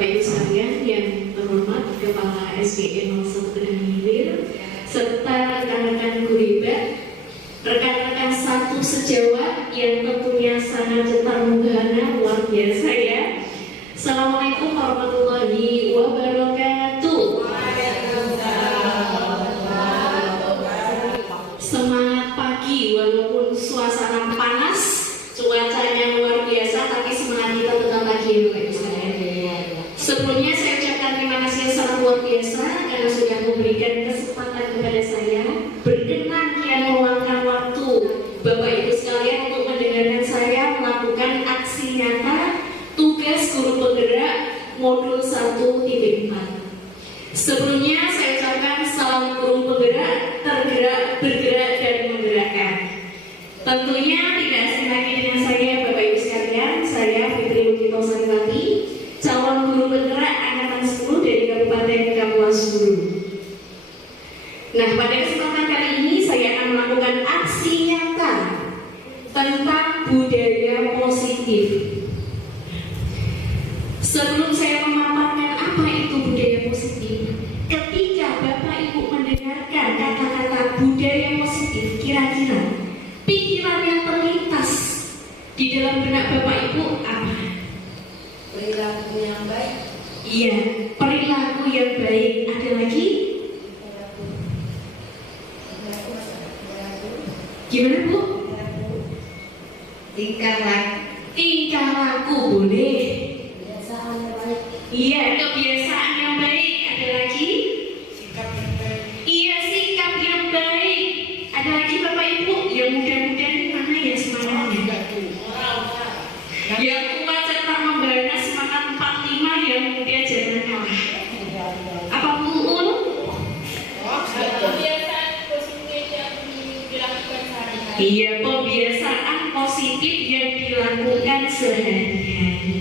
Baik sekalian yang terhormat Kepala SDN 01 Genang Hilir serta rekan-rekan Guribat, rekan-rekan satu sejawat yang tentunya sangat termuhana luar biasa ya. Assalamualaikum warahmatullahi wabarakatuh. Semangat pagi walaupun suasana panas, cuacanya luar biasa, tapi semangat kita tetap pagi ya Bapak Ibu sekalian. Sebelumnya saya ucapkan terima kasih yang sangat luar biasa karena sudah memberikan kesempatan kepada saya berkenan kian meluangkan waktu Bapak Ibu sekalian untuk mendengarkan saya melakukan aksi nyata tugas guru penggerak modul 1.4. Sebelumnya saya ucapkan salam guru penggerak, tergerak, bergerak, dan menggerakkan. Tentunya tidak asing lagi dengan saya Bapak Ibu sekalian, saya Fitri Lutito Sariwati, calon guru penggerak angkatan 10 dari Kabupaten Kapuas Hulu. Nah, pada kesempatan kali ini saya akan melakukan aksi nyata tentang budaya positif. Sebelum saya memaparkan apa itu budaya positif, ketika Bapak Ibu mendengarkan kata-kata budaya positif, kira-kira pikiran yang terlintas di dalam benak Bapak Ibu apa? Perilaku yang baik. Iya, perilaku yang baik. Ada lagi? Gimana Bu? Tingkah laku. Tingkah laku boleh. Kebiasaan yang baik. Iya, kebiasaan yang baik. Ada lagi? Sikap yang baik. Iya, sikap yang baik. Ada lagi Bapak Ibu? Yang mudah-mudahan mana ya semangatnya? Yang kuat serta membina semangat 45, yang muda jangan kalah. Apa Bu? Kebiasaan positif yang dilakukan sehari-hari. Iya, kebiasaan positif yang dilakukan sehari-hari.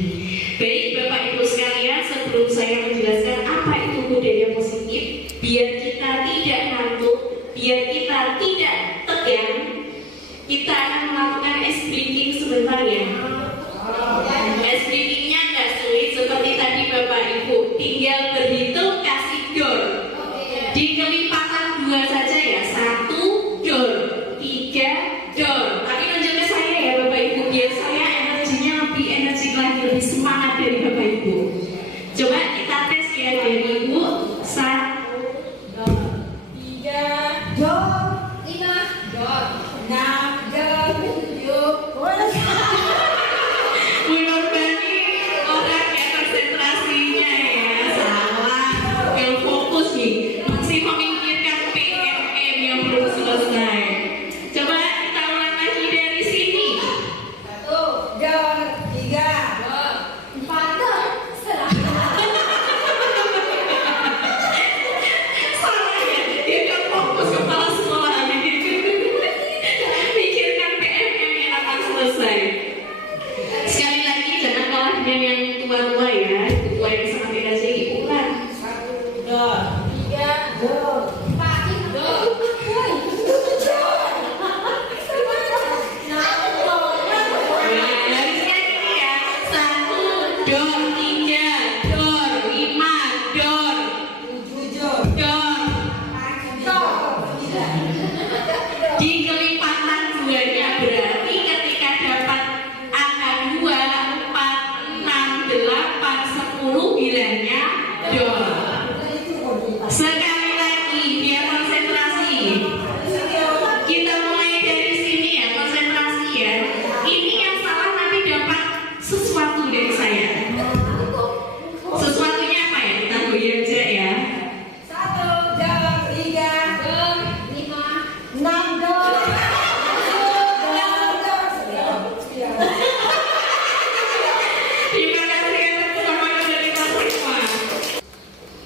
Baik Bapak Ibu sekalian, sebelum saya menjelaskan apa itu budaya positif, biar kita tidak ngantuk, biar kita tidak tegang, kita akan melakukan ice breathing sebentar ya. Ice breathingnya nggak sulit seperti tadi Bapak Ibu, tinggal berhitung kasih door. Di kelipatan 2 saja ya, 1 door, 3 door. Tapi tunjuknya saya ya Bapak Ibu, biar saya energinya lebih energi lagi, lebih semangat dari Bapak Ibu. Coba kita tes ya dari Ibu. 1 door, 3 door, 5 door, 6 door, 7 Menurbani orang yang konsentrasinya ya salah, yang fokus nih masih memikirkan PMM yang belum selesai. Coba kita ulang lagi dari sini. 1 door, 3 door, 4 door. Salah ya, dia nggak fokus kepala sekolah pikirkan PMM yang akan selesai. Sekali lagi jangan kalah dengan yang tua-tua ya, tua yang sangat energi. Ulang. 1 door, 3 door, 4 door. Nah, garisnya ini ya. 1 door, 3 door, 5 door, 7 door. door. Di kelipatan 2-nya berarti ketika dapat angka 2, 4, 6, 8, 10 bilangnya door. Sekali lagi biar konsentrasi. Kita mulai dari sini ya, konsentrasi ya. Ini yang salah nanti dapat sesuatu dari saya. Sesuatunya apa ya? Kita goyang aja ya. 1 door, 3 door, 5 6 door. Terima kasih atas semangat dari Pak semua.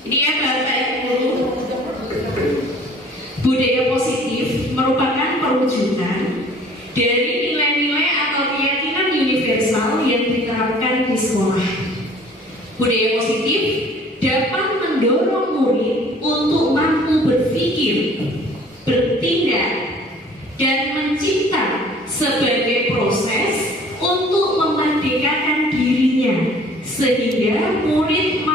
Ini ya Bapak Ibu. Budaya positif merupakan perwujudan dari nilai-nilai atau keyakinan universal yang diterapkan di sekolah. Budaya positif dapat mendorong murid untuk mampu berpikir, bertindak, dan mencipta sebagai proses untuk memerdekakan dirinya sehingga murid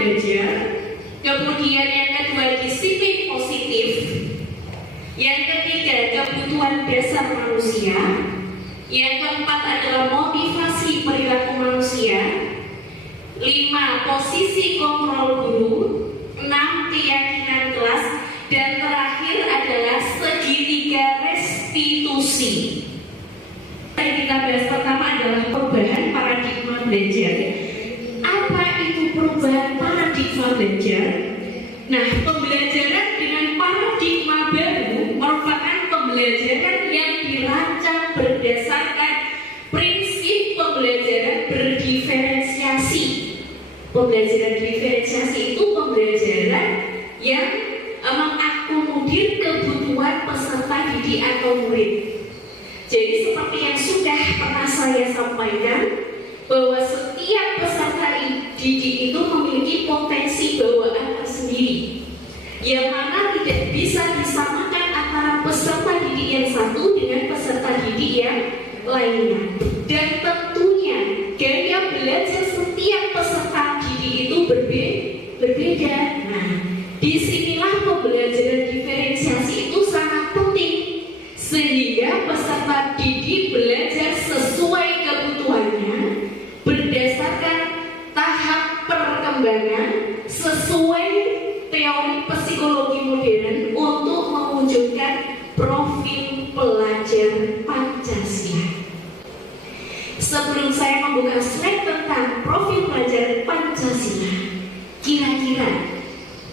belajar. Kemudian yang kedua disiplin positif. Yang ketiga kebutuhan dasar manusia. Yang keempat adalah motivasi perilaku manusia. 5. Posisi kontrol guru. 6. Keyakinan kelas. Dan terakhir adalah segitiga restitusi. Yang kita bahas pertama adalah perubahan paradigma belajar. Apa itu perubahan paradigma belajar? Nah, pembelajaran dengan paradigma baru merupakan pembelajaran yang dirancang berdasarkan prinsip pembelajaran berdiferensiasi. Pembelajaran diferensiasi itu pembelajaran yang mengakomodir kebutuhan peserta didik atau murid. Jadi seperti yang sudah pernah saya sampaikan, bahwa setiap peserta didik itu memiliki potensi bawaan tersendiri, yang mana tidak bisa disamakan antara peserta didik yang satu dengan peserta didik yang lainnya. Dan tentunya gaya belajar setiap peserta didik itu berbeda. Nah, disinilah pembelajaran diferensiasi itu sangat penting, sehingga peserta didik belajar sesuai kebutuhannya berdasarkan tahap perkembangan sesuai teori psikologi modern untuk mewujudkan profil pelajar Pancasila. Sebelum saya membuka slide tentang profil pelajar Pancasila, kira-kira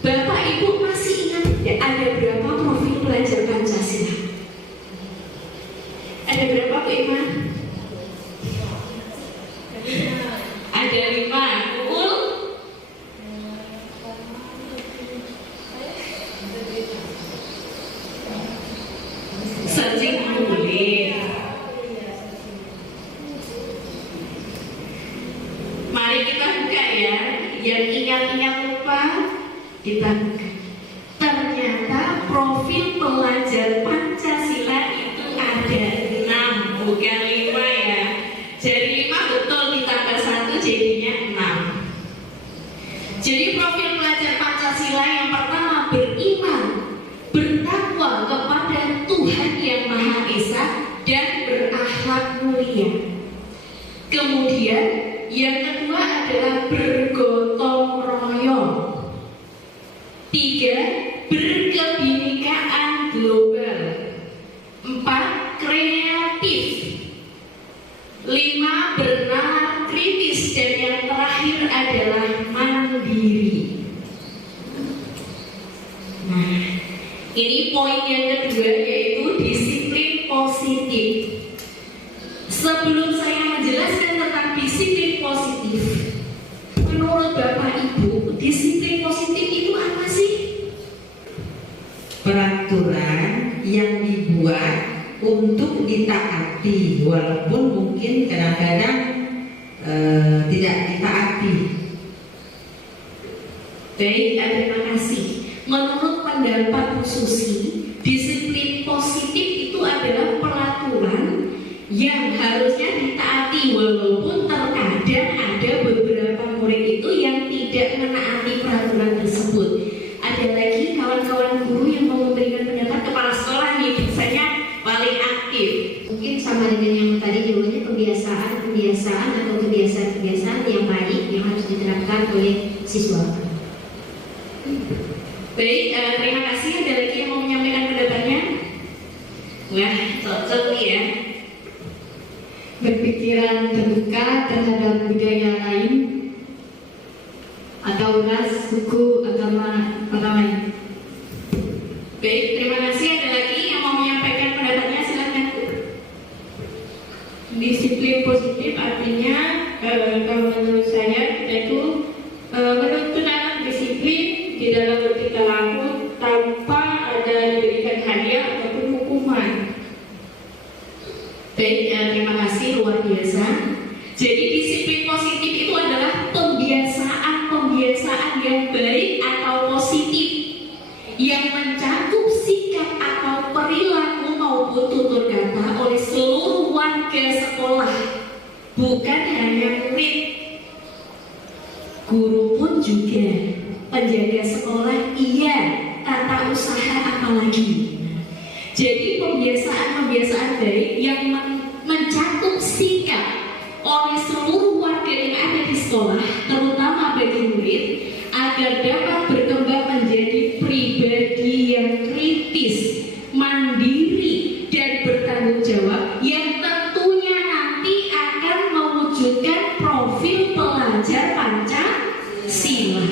Bapak Ibu masih ingat tidak ada berapa profil pelajar Pancasila? Ada berapa Bu Ima? Ada 5. Betul? Searching boleh. Mari kita buka ya. Yang ingat-ingat lupa kita buka. Ternyata profil pelajar Pancasila itu ada 6, bukan 5 ya. Jadi 5 betul ditambah 1 jadinya 6. Jadi profil pelajar Pancasila yang pertama beriman, bertakwa kepada Tuhan yang Maha Esa dan berakhlak mulia. Kemudian yang kedua adalah bergotong royong. 3. Berkebinekaan global. 4. Kreatif. 5. Bernalar kritis. Dan yang terakhir adalah mandiri. Nah, ini poin yang kedua, yaitu disiplin positif. Sebelum saya menjelaskan tentang disiplin positif, menurut Bapak Ibu, disiplin positif itu apa sih? Peraturan yang dibuat untuk ditaati, walaupun mungkin kadang-kadang tidak ditaati. Baik, terima kasih. Menurut pendapat Bu Susi, disiplin positif itu adalah peraturan yang harusnya ditaati, walaupun terkadang ada beberapa murid itu yang tidak menaati peraturan tersebut. Ada lagi kawan-kawan guru yang mau memberikan pendapat. Kepala sekolah nih biasanya paling aktif. Mungkin sama dengan yang tadi jawabannya kebiasaan atau kebiasaan yang baik yang harus diterapkan oleh siswa. Baik, terima kasih. Ada lagi yang mau menyampaikan pendapatnya? Wah, cocok nih ya. Berpikiran terbuka terhadap budaya lain atau ras, suku, agama orang lain. Baik, terima kasih. Ada lagi yang mau menyampaikan pendapatnya? Silakan. Disiplin positif artinya kalau menurut saya yaitu menuntut anak disiplin di dalam bertingkah laku tanpa ada diberikan hadiah ataupun hukuman. Baik, terima kasih, luar biasa. Jadi disiplin positif itu adalah pembiasaan yang baik atau positif yang mencakup sikap atau perilaku maupun tutur kata oleh seluruh warga sekolah, bukan hanya murid. Guru pun guru juga, penjaga sekolah iya, tata usaha apalagi. Jadi pembiasaan baik yang mencakup sikap oleh seluruh warga yang ada di sekolah, terutama bagi murid, agar dapat berkembang menjadi pribadi yang kritis, mandiri, dan bertanggung jawab yang tentunya nanti akan mewujudkan profil pelajar Pancasila.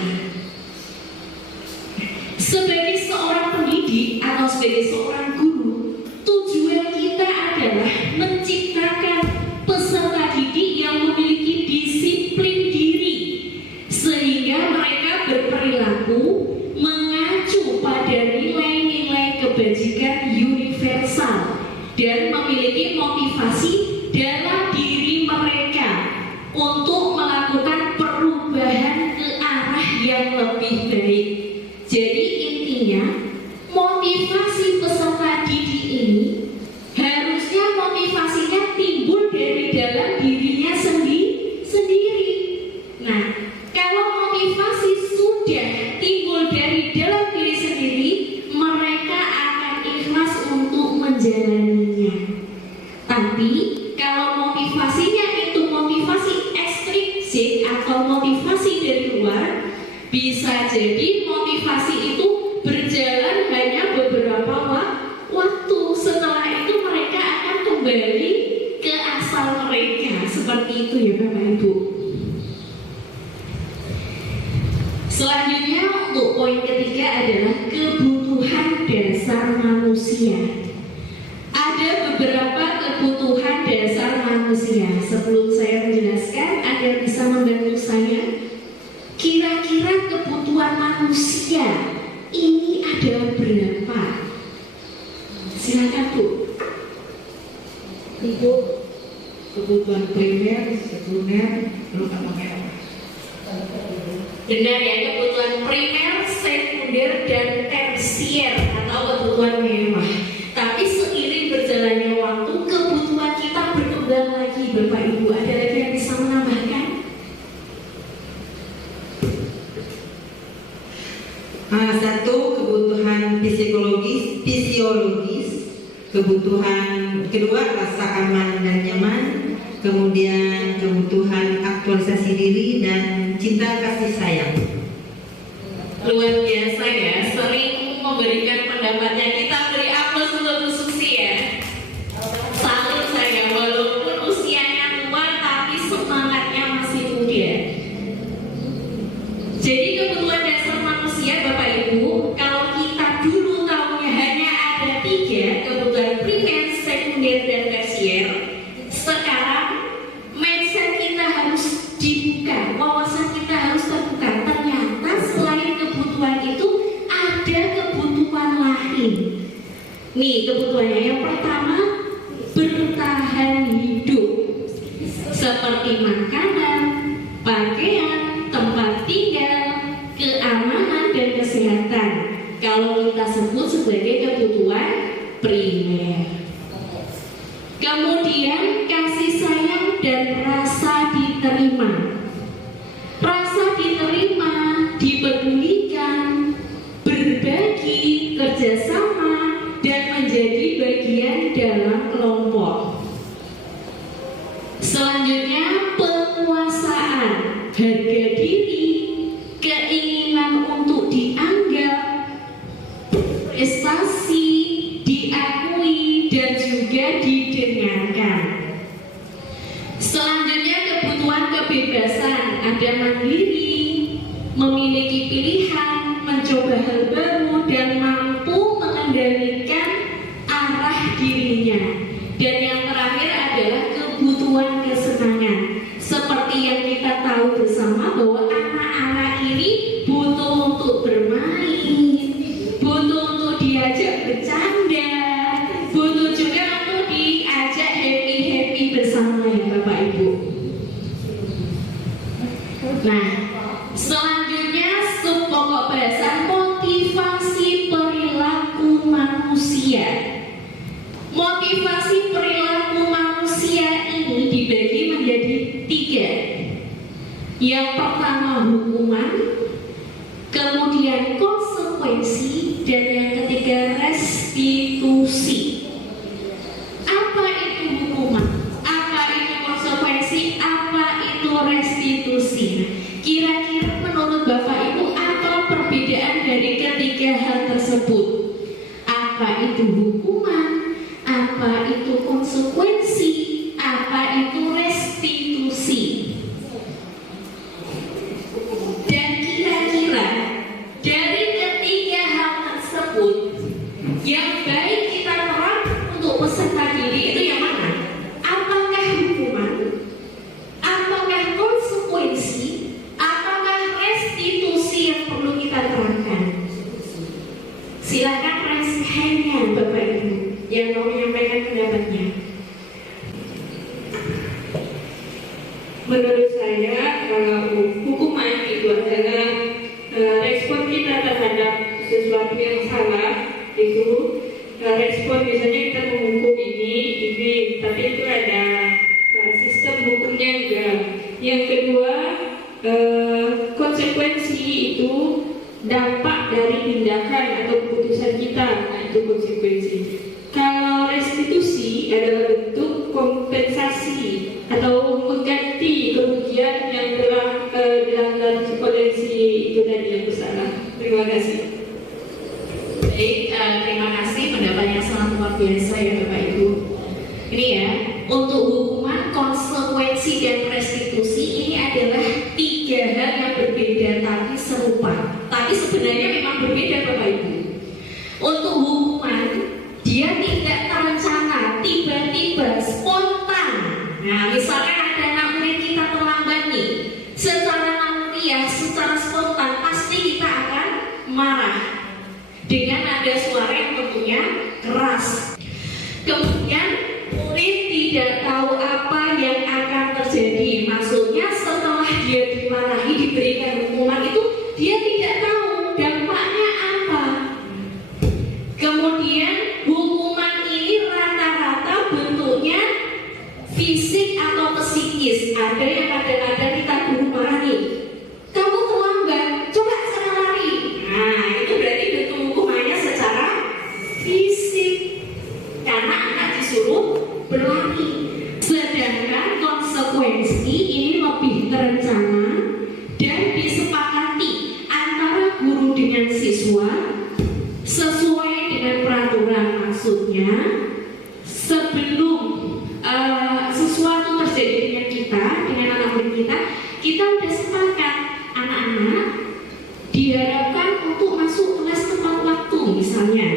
Sebagai seorang pendidik atau sebagai seorang guru, tujuan kita adalah menciptakan peserta didik yang memiliki disiplin diri, sehingga mereka berperilaku mengacu pada nilai-nilai kebajikan universal dan memiliki motivasi dalam diri mereka untuk melakukan perubahan ke arah yang lebih baik. Jadi intinya, motivasi peserta didik ini harusnya motivasinya timbul dari dalam dirinya sendiri. Nah, kalau motivasi sudah timbul dari dalam diri sendiri, mereka akan ikhlas untuk menjalaninya. Tapi kalau motivasinya itu motivasi ekstrinsik atau motivasi dari luar, bisa jadi motivasi itu berjalan hanya beberapa waktu. Setelah itu mereka akan kembali ke asal mereka. Seperti itu ya Bapak Ibu. Selanjutnya untuk poin ketiga adalah kebutuhan dasar manusia. Ada beberapa kebutuhan dasar manusia. Sebelum saya menjelaskan, agar bisa membantu saya, kira-kira kebutuhan manusia ini ada berapa? Silakan Bu. Ibu, kebutuhan primer, sekunder, belum apa-apa. Benar ya, kebutuhan primer, sekunder, dan tersier atau kebutuhan mewah. Tapi seiring berjalannya waktu, kebutuhan kita berkembang lagi Bapak Ibu. Ada lagi yang bisa menambahkan? Satu, kebutuhan fisiologis, kebutuhan kedua rasa aman dan nyaman, kemudian kebutuhan aktualisasi diri dan cinta kasih sayang. Luar biasa ya, sering memberikan pendapatnya. Kita beri aplaus untuk Bu Susi ya. Salut saya, walaupun usianya tua tapi semangatnya masih muda. Jadi kebutuhan dasar manusia Bapak Ibu, kalau kita dulu tahunya hanya ada 3, kebutuhan primer, sekunder, dan tersier. Sekarang mindset kita harus dibuka, wawasan kita harus terbuka. Ternyata selain kebutuhan itu ada kebutuhan lain. Nih kebutuhannya, yang pertama bertahan hidup, seperti makanan, pakaian, tempat tinggal, keamanan, dan kesehatan. Kalau kita sebut sebagai kebutuhan primer. Kemudian kasih sayang dan rasa diterima. Rasa diterima, dipedulikan, berbagi, kerjasama, dan menjadi bagian dalam kelompok. Selanjutnya penguasaan, harga diri, keinginan untuk dianggap, prestasi, diakui, dan juga didengarkan. Selanjutnya kebutuhan kebebasan, ada mandiri, memiliki pilihan, mencoba hal baru, dan mampu mengendalikan arah dirinya. Dan yang terakhir adalah kebutuhan kesenangan. Seperti yang kita tahu bersama bahwa anak-anak ini butuh untuk bermain, butuh untuk diajak bercanda, butuh juga untuk diajak happy-happy bersama ya Bapak Ibu. Nah, selanjutnya subpokok bahasan motivasi perilaku manusia. Motivasi perilaku manusia ini dibagi menjadi 3. Yang pertama hukuman, tiga hal tersebut. Apa itu hukuman, apa itu konsekuensi, apa itu restitusi. Dan kira-kira dari ketiga hal tersebut, yang baik kita terapkan untuk peserta didik itu yang mana? Apakah hukuman, apakah konsekuensi, apakah restitusi yang perlu kita terapkan? Silakan raise hand-nya Bapak Ibu yang mau menyampaikan pendapatnya. Menurut saya, hukuman itu adalah respon kita terhadap sesuatu yang salah. Itu respon, misalnya kita menghukum ini, tapi itu ada sistem hukumnya juga. Yang kedua, konsekuensi itu dampak dari tindakan atau keputusan kita. Nah, itu konsekuensi. Kalau restitusi adalah bentuk kompensasi atau mengganti kerugian yang telah dilanggar oleh si itu tadi yang bersalah. Terima kasih. Baik, terima kasih, pendapatnya sangat luar biasa ya Bapak Ibu. Ini ya, untuk hukuman, konsekuensi dan restitusi ini adalah tiga hal yang berbeda tapi serupa. Tapi sebenarnya memang berbeda Bapak Ibu. Untuk hukuman, dia tidak terencana, tiba-tiba, spontan. Nah, misalkan ada anak murid kita terlambat nih, secara naluriah, secara spontan pasti kita akan marah dengan ada suara yang tentunya keras. Kemudian murid tidak tahu apa yang akan terjadi. Maksudnya setelah dia dimarahi, diberikan hukuman itu, dia tidak tahu dampaknya apa. Kemudian hukuman ini rata-rata bentuknya fisik atau psikis. Ada yang kadang-kadang kita guru marah nih, kamu terlambat, coba sana lari. Nah, itu berarti bentuk hukumannya secara fisik, karena anak disuruh berlari. Sedangkan konsekuensi ini lebih terencana dan disepakati antara guru dengan siswa sesuai dengan peraturan. Maksudnya sebelum sesuatu terjadi dengan kita, dengan anak murid kita udah sepakat, anak-anak diharapkan untuk masuk kelas tepat waktu misalnya.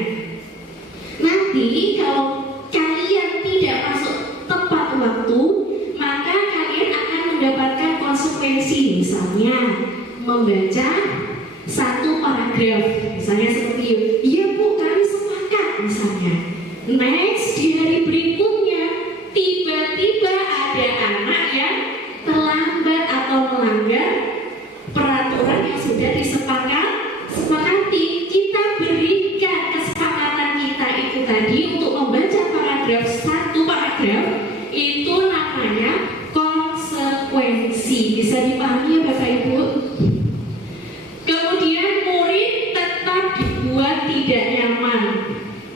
Nanti kalau kalian tidak masuk tepat waktu, maka kalian akan mendapatkan konsekuensi, misalnya membaca satu paragraf, misalnya seperti itu. Iya Bu, kami sepakat misalnya. Next, di hari berikutnya tiba-tiba ada anak yang terlambat atau melanggar peraturan yang sudah disepakati. Kita berikan kesepakatan kita itu tadi untuk membaca satu paragraf, itu namanya konsekuensi. Bisa dipahami ya Bapak Ibu? Kemudian murid tetap dibuat tidak nyaman.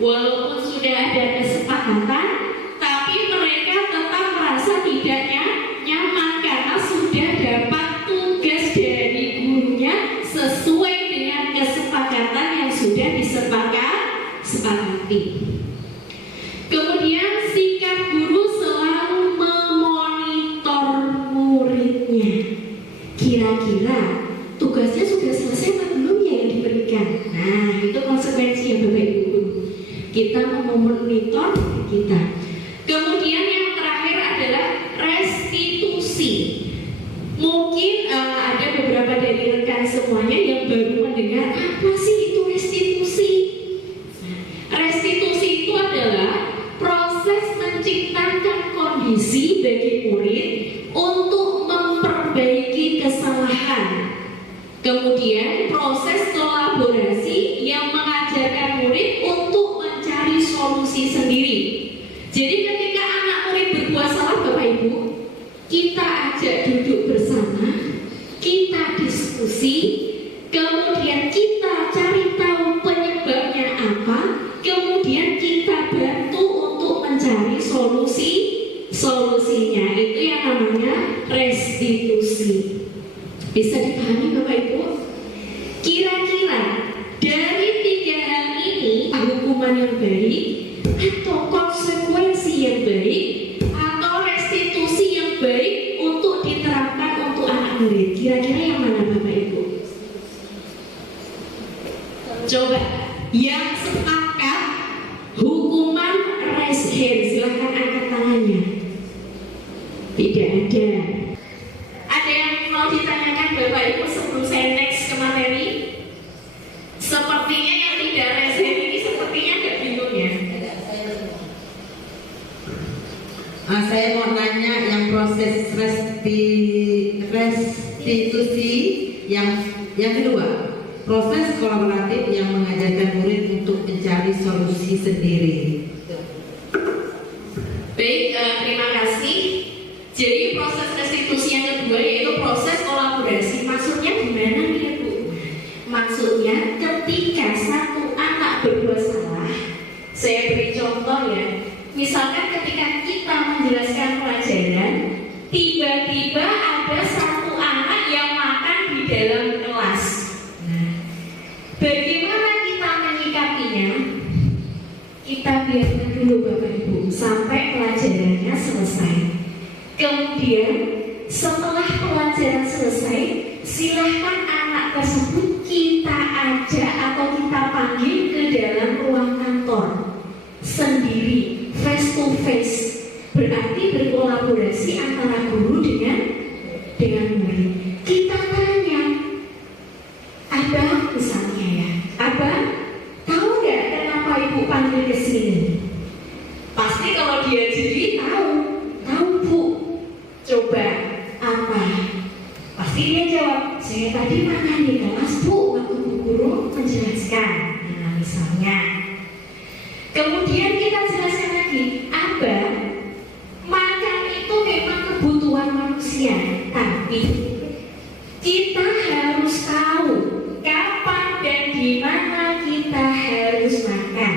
Walaupun sudah ada kesepakatan, tapi mereka tetap merasa tidak nyaman karena sudah dapat tugas dari gurunya sesuai dengan kesepakatan yang sudah disepakati. Kemudian sikap guru selalu memonitor muridnya. Kira-kira tugasnya sudah selesai atau belum ya yang diberikan? Nah, itu konsekuensi ya Bapak Ibu. Kita memonitor kita. Kemudian yang terakhir adalah restitusi. Mungkin ada beberapa dari rekan semuanya yang baru mendengar apa sih itu restitusi. Restitusi itu adalah proses menciptakan kondisi bagi murid untuk memperbaiki kesalahan. Kemudian proses kolaborasi yang mengajarkan murid untuk mencari solusi sendiri. Jadi ketika anak murid berbuat salah Bapak Ibu, kita ajak duduk bersama, kita diskusi, kemudian kita cari tahu penyebabnya apa, kemudian kita bantu untuk mencari solusinya. Itu yang namanya restitusi. Bisa dipahami Bapak Ibu? Kira-kira dari Coba yang sepakat hukuman raise hand, silahkan angkat tangannya. Tidak ada. Ada yang mau ditanyakan Bapak Ibu sebelum saya next ke materi? Sepertinya yang tidak raise hand ini sepertinya agak bingung ya. Saya mau nanya yang proses restitusi yang kedua, proses kolaboratif yang mengajarkan murid untuk mencari solusi sendiri. Baik, terima kasih. Jadi proses restitusi yang kedua yaitu proses kolaborasi. Maksudnya gimana nih ya Bu? Maksudnya ketika satu anak berbuat salah, saya beri contoh ya. Misalkan ketika kita menjelaskan pelajaran, tiba-tiba ada satu anak yang makan di dalam kelas. Nah, bagaimana kita menyikapinya? Kita biarkan dulu Bapak Ibu sampai pelajarannya selesai. Kemudian setelah pelajaran selesai, silahkan anak tersebut kita ajak atau kita panggil ke dalam ruang kantor sendiri, face to face. Berarti berkolaborasi antara guru dengan murid. Kita tanya, Abang misalnya ya, Abang tahu nggak kenapa Ibu panggil ke sini? Pasti kalau dia jadi tahu Bu. Coba apa? Pasti dia jawab, saya tadi makan di kelas Bu, waktu Bu Guru menjelaskan. Nah misalnya, kemudian kita jelaskan lagi, Abang, makan itu memang kebutuhan manusia, tapi kita harus tahu kapan dan di mana kita harus makan.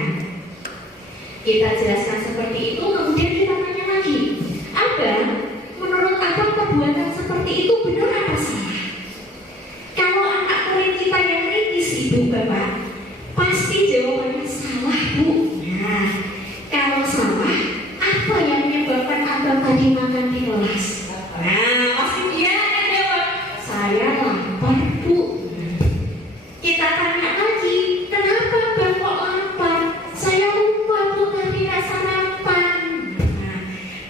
Kita jelaskan seperti itu, kemudian kita tanya lagi, Abang, menurut Abang perbuatan seperti itu benar apa salah? Kalau anak murid kita yang kritis, Ibu Bapak, pasti jawabannya salah Bu. Nah, kalau salah, apa yang menyebabkan Abang tadi makan di kelas? Nah, pasti dia akan jawab, saya lapar Bu. Kita tanya lagi, kenapa Abang kok lapar? Saya lupa Bu tadi nggak sarapan. Nah,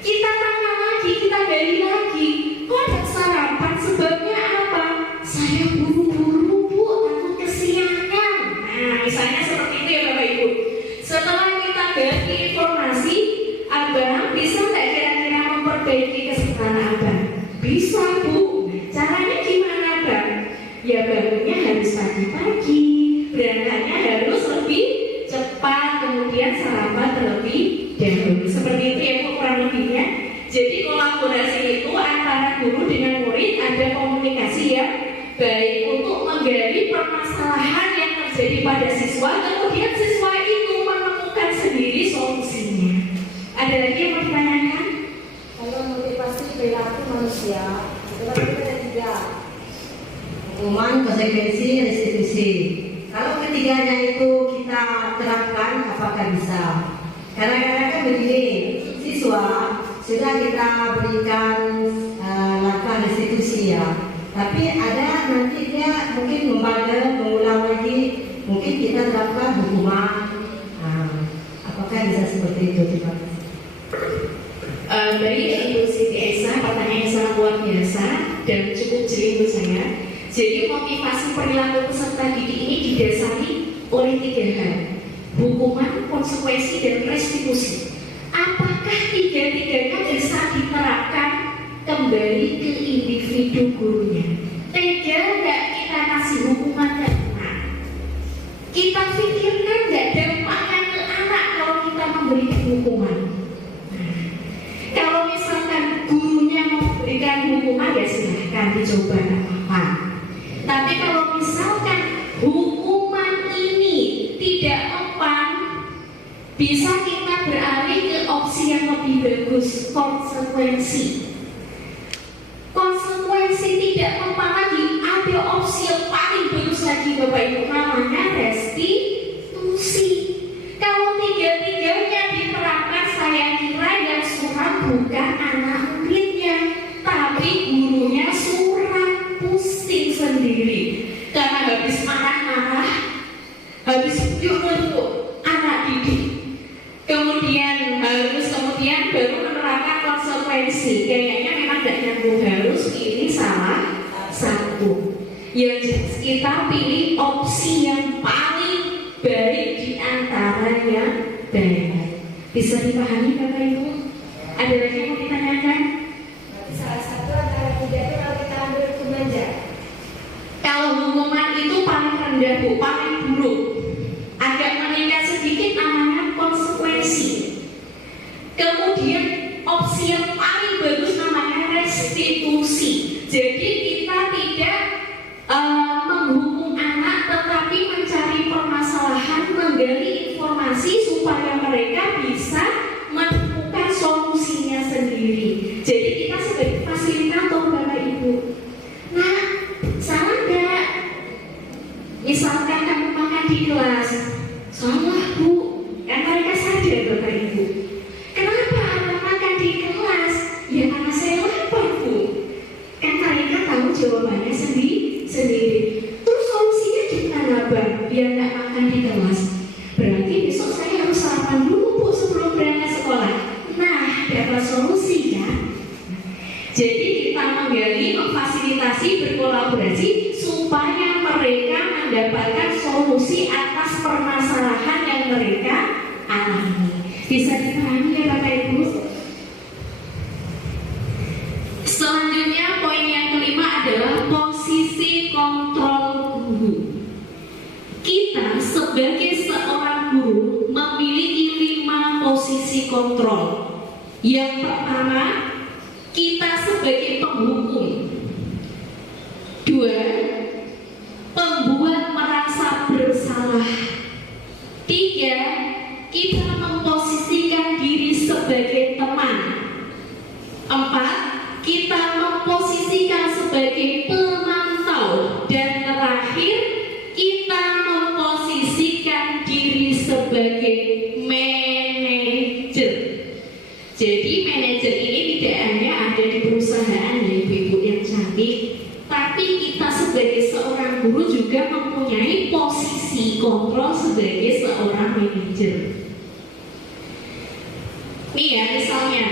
kita tanya lagi, kita gali lagi, kok nggak sarapan? Sebabnya apa? Saya buru-buru Bu, takut kesiangan. Nah, misalnya seperti itu ya Bapak Ibu. Setelah kita gali informasi, Abang bisa nggak kira-kira memperbaiki kesalahan Abang? Bisa Bu. Caranya gimana Bang? Ya bangunnya harus pagi-pagi, berangkatnya harus lebih cepat, kemudian sarapan terlebih dahulu. Seperti itu ya Bu kurang lebihnya. Jadi kolaborasi itu antara guru dengan murid, ada komunikasi yang baik untuk menggali permasalahan yang terjadi pada siswa, kemudian siswa itu menemukan sendiri solusinya. Ada lagi yang mau ditanyakan? Kalau motivasi perilaku manusia, itu kan ada 3. Hukuman, konsekuensi, restitusi. Kalau ketiganya itu kita terapkan, apakah bisa? Kadang-kadang kan begini, siswa sudah kita berikan langkah restitusi ya, tapi ada nanti dia mungkin membandel, mengulang lagi, mungkin kita terapkan hukuman. Apakah bisa seperti itu? Terima kasih. Dari Ibu Siti Esa, pertanyaannya sangat luar biasa dan cukup jeli menurut saya. Jadi motivasi perilaku peserta didik ini didasari oleh 3 hal: hukuman, konsekuensi, dan restitusi. Apakah 3-tiganya bisa diterapkan kembali ke individu gurunya? Tega nggak kita kasih hukuman ke anak? Kita pikirkan nggak dampaknya ke anak kalau kita memberi hukuman? Kalau misalkan gurunya mau memberikan hukuman ya silahkan dicoba, nggak apa-apa. Tapi kalau misalkan hukuman ini tidak mempan, bisa kita beralih ke opsi yang lebih bagus, konsekuensi. Konsekuensi tidak mempan lagi, ada opsi yang paling bagus lagi Bapak Ibu, namanya restitusi. Kalau 3-tiganya diterapkan, saya kira yang surat bukan anak muridnya, tapi gurunya surat, pusing sendiri. Karena habis marah-marah, habis untuk anak didik, kemudian baru menerapkan konsekuensi. Kayaknya memang tidak nyambung, harus pilih salah satu. Ya kita pilih opsi yang paling baik di antara yang baik. Bisa dipahami Bapak Ibu? Ada lagi yang mau ditanyakan? Salah satu antara tiga itu kalau kita ambil hukum aja. Kalau hukuman itu paling rendah Bu, paling buruk. Agak meningkat sedikit namanya konsekuensi. Kemudian opsi yang paling bagus namanya restitusi. Jadi kita tidak menghukum anak, tetapi mencari permasalahan, menggali informasi supaya mereka bisa menemukan solusinya sendiri. Jadi kita sebagai fasilitator Bapak Ibu. Nah, salah nggak? Misalkan kamu makan di kelas, salah Bu. Kan mereka sadar Bapak Ibu. Kenapa anak makan di kelas? Ya karena saya lapar Bu. Kan mereka tahu jawabannya sendiri. Terus solusinya gimana Bang? Biar nggak makan di kelas. Berarti besok saya harus sarapan dulu Bu sebelum berangkat sekolah. Nah, dapat solusi kan? Jadi kita menggali, memfasilitasi, berkolaborasi supaya mereka mendapatkan solusi atas permasalahan yang mereka alami. Bisa dipahami ya Bapak Ibu? Selanjutnya poin yang kelima adalah posisi kontrol guru. Kita sebagai seorang guru memiliki 5 posisi kontrol. Yang pertama, kita sebagai penghukum. 2, pembuat merasa bersalah. 3, kita memposisikan diri sebagai teman. 4, kita memposisikan sebagai pemantau. Dan terakhir, kita memposisikan diri sebagai manajer. Jadi manajer ini tidak hanya ada di perusahaan ya Ibu-ibu yang cantik, tapi kita sebagai seorang guru juga mempunyai posisi kontrol sebagai seorang manajer. Nih ya misalnya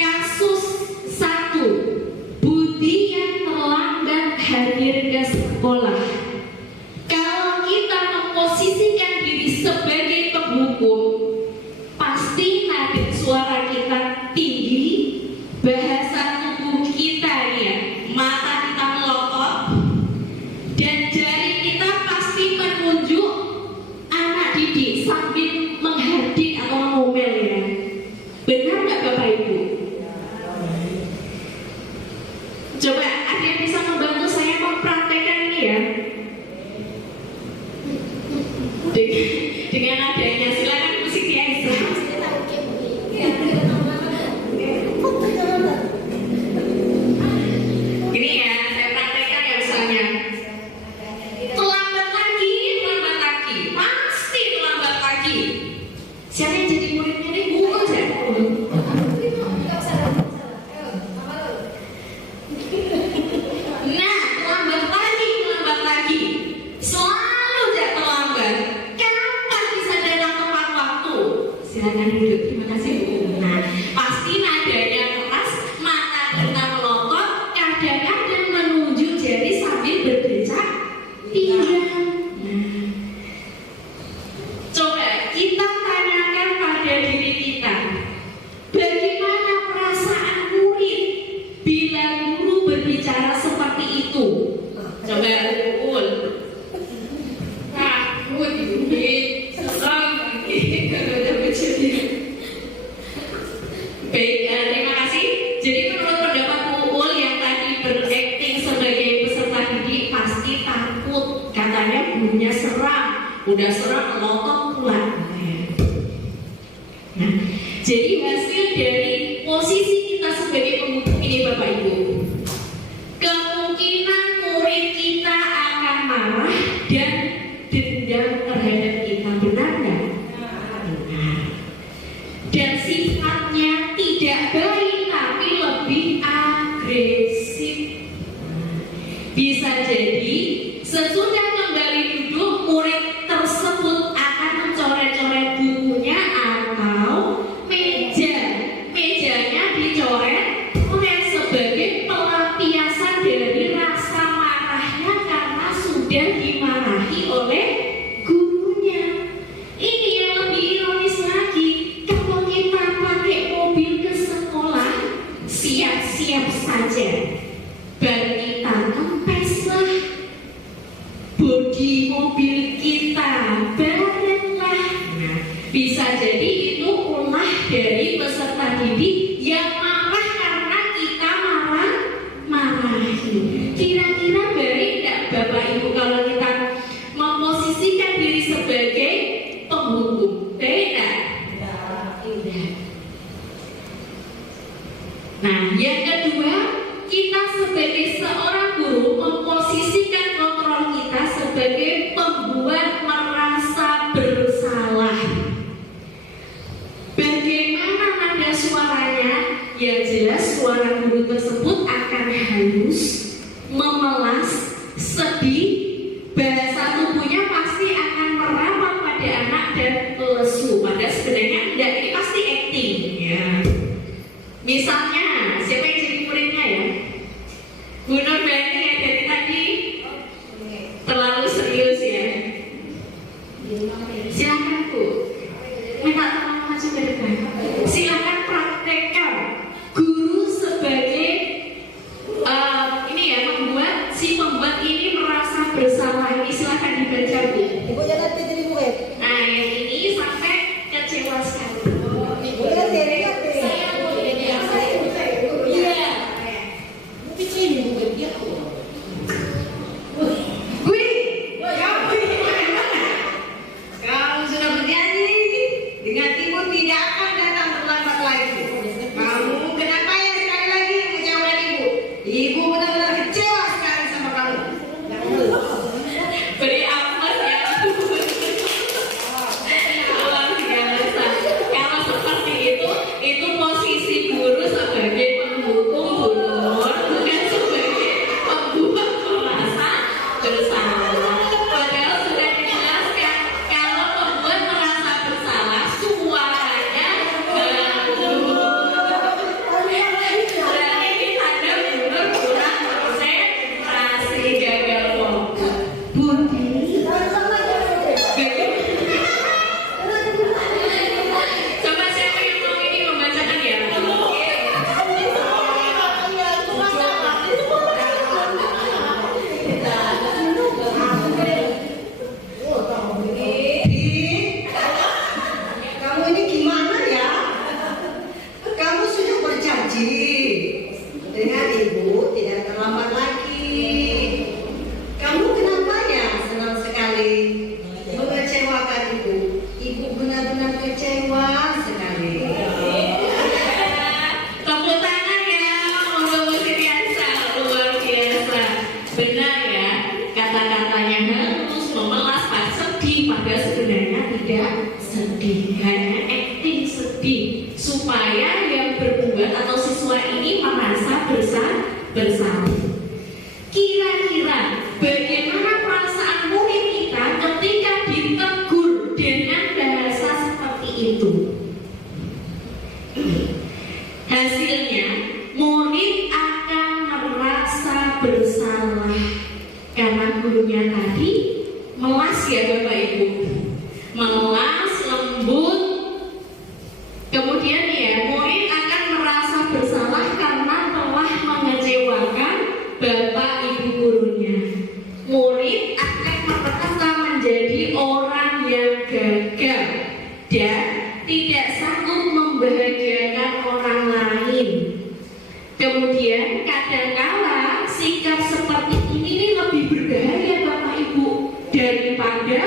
kasus 1, Budi yang terlambat hadir ke sekolah. Kalau kita memposisikan diri sebagai penghukum, pasti nada suara kita tinggi, bahasa tubuh kita ya, mata kita melotot, dan jari kita pasti menunjuk anak didik sambil menghardik atau ngomel ya. Benar nggak Bapak Ibu? Coba ada yang bisa membantu saya mempraktekkan ini ya? Dengan adanya silakan musik di Aisyah. Gini ya, saya praktekkan ya misalnya. Terlambat lagi, pasti terlambat lagi. Siapa yang jadi muridnya nih? Buku aja. Nah, terlambat lagi. Selalu aja terlambat. Kapan bisa datang tepat waktu? Silakan duduk. Terima kasih Bu. Nah, pasti nadanya keras, mata kita melotot, kadang-kadang menunjuk jari sambil berdecak pinggang. Nah, coba kita tanyakan pada diri kita, bagaimana perasaan murid bila guru berbicara seperti itu? Coba ukur. Takut, serem, kalau ada berjadi. Baik, terima kasih. Jadi menurut pendapat Uul yang tadi berakting sebagai peserta didik pasti takut. Katanya gurunya seram, udah seram melotot pulang. Nah, jadi hasil dari posisi kita sebagai penghukum ini Bapak Ibu, kemungkinan murid kita akan marah dan dendam terhadap kita, benar nggak? Benar. Dan sifatnya tidak baik tapi lebih agresif. Bisa jadi sesudah kembali duduk murid di mobil kita barenglah. Nah, bisa jadi itu ulah dari peserta didik yang marah karena kita marahin. Kira-kira baik nggak Bapak Ibu kalau kita memposisikan diri sebagai penghukum? Baik nggak? Tidak. Nah, yang kedua, kita sebagai seorang guru memposisikan kontrol kita sebagai pembuat merasa bersalah. Bagaimana nada suaranya? Yang jelas suara guru tersebut akan halus, memelas, sedih, bahasa tubuhnya pasti akan merapat pada anak dan lesu. Padahal sebenarnya tidak, ini pasti acting ya. Misalnya, siapa yang jadi muridnya ya? Bu Nur Bani yang dari tadi terlalu serius ya. Silakan Bu, minta tolong maju ke depan. Silakan praktekkan guru sebagai ini ya, membuat si pembuat ini merasa bersalah. Ini silakan dibaca Bu. Ibu jangan jadi murid. Nah yang ini sampai kecewa sekali. Ibu jangan jadi Saya mau jadi apa? Iya. Kamu sudah berjanji dengan ibu tidak akan datang terlambat lagi. Kamu kenapa ya sekali lagi mengecewakan ibu? Ibu benar-benar kecewa sekali sama kamu. Beri aplaus ya. Luar biasa. Kalau seperti itu posisi guru sebagai penghukum guru, bukan sebagai pembuat merasa bersalah. Padahal sudah dijelaskan kalau pembuat merasa bersalah suaranya berarti tanda guru kurang konsentrasi, gagal fokus. Coba siapa yang mau ini membacakan ya? Kamu ini gimana ya? Kamu sudah berjanji dengan ibu tidak terlambat lagi. Kamu kenapa ya senang sekali mengecewakan ibu? Ibu benar-benar kecewa sekali. Tepuk tangan ya untuk Bu Sitiasa, luar biasa. Benar ya, kata-katanya halus, memelas, sedih, padahal sebenarnya tidak sedih, hanya acting sedih supaya yang berbuat atau siswa ini merasa bersalah. Kira-kira bagaimana perasaan murid kita ketika ditegur dengan bahasa seperti itu? Hasilnya, murid akan merasa bersalah karena gurunya tadi melas ya Bapak Ibu, melas, lembut. Kemudian ya, murid akan merasa bersalah karena telah mengecewakan Bapak Ibu gurunya. Murid akan merasa menjadi orang yang gagal dan tidak sanggup membahagiakan orang lain. Kemudian kadangkala sikap seperti ini lebih berbahaya Bapak Ibu daripada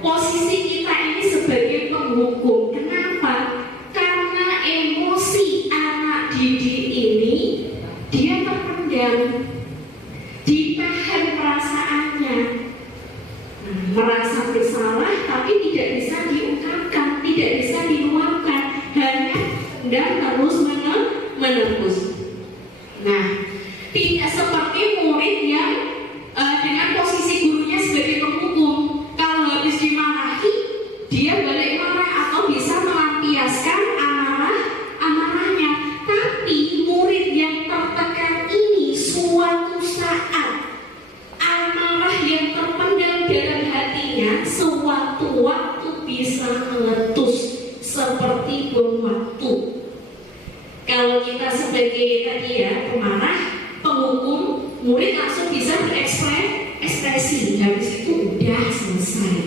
posisi kita ini sebagai penghukum. Kenapa? Karena emosi anak didik ini dia terpendam, ditahan perasaannya. Merasa bersalah tapi tidak bisa diungkapkan, tidak bisa diluapkan, hanya dan terus menerus. Nah, tidak seperti murid yang dengan posisi gurunya sebagai penghukum. Kalau habis dimarahi, dia balik marah atau bisa melampiaskan amarahnya. Tapi murid yang tertekan ini suatu saat amarah yang terpendam dalam hatinya sewaktu waktu bisa meletus seperti bom waktu. Kalau kita sebagai tadi ya pemarah, penghukum, murid langsung bisa berekspresi. habis itu udah selesai.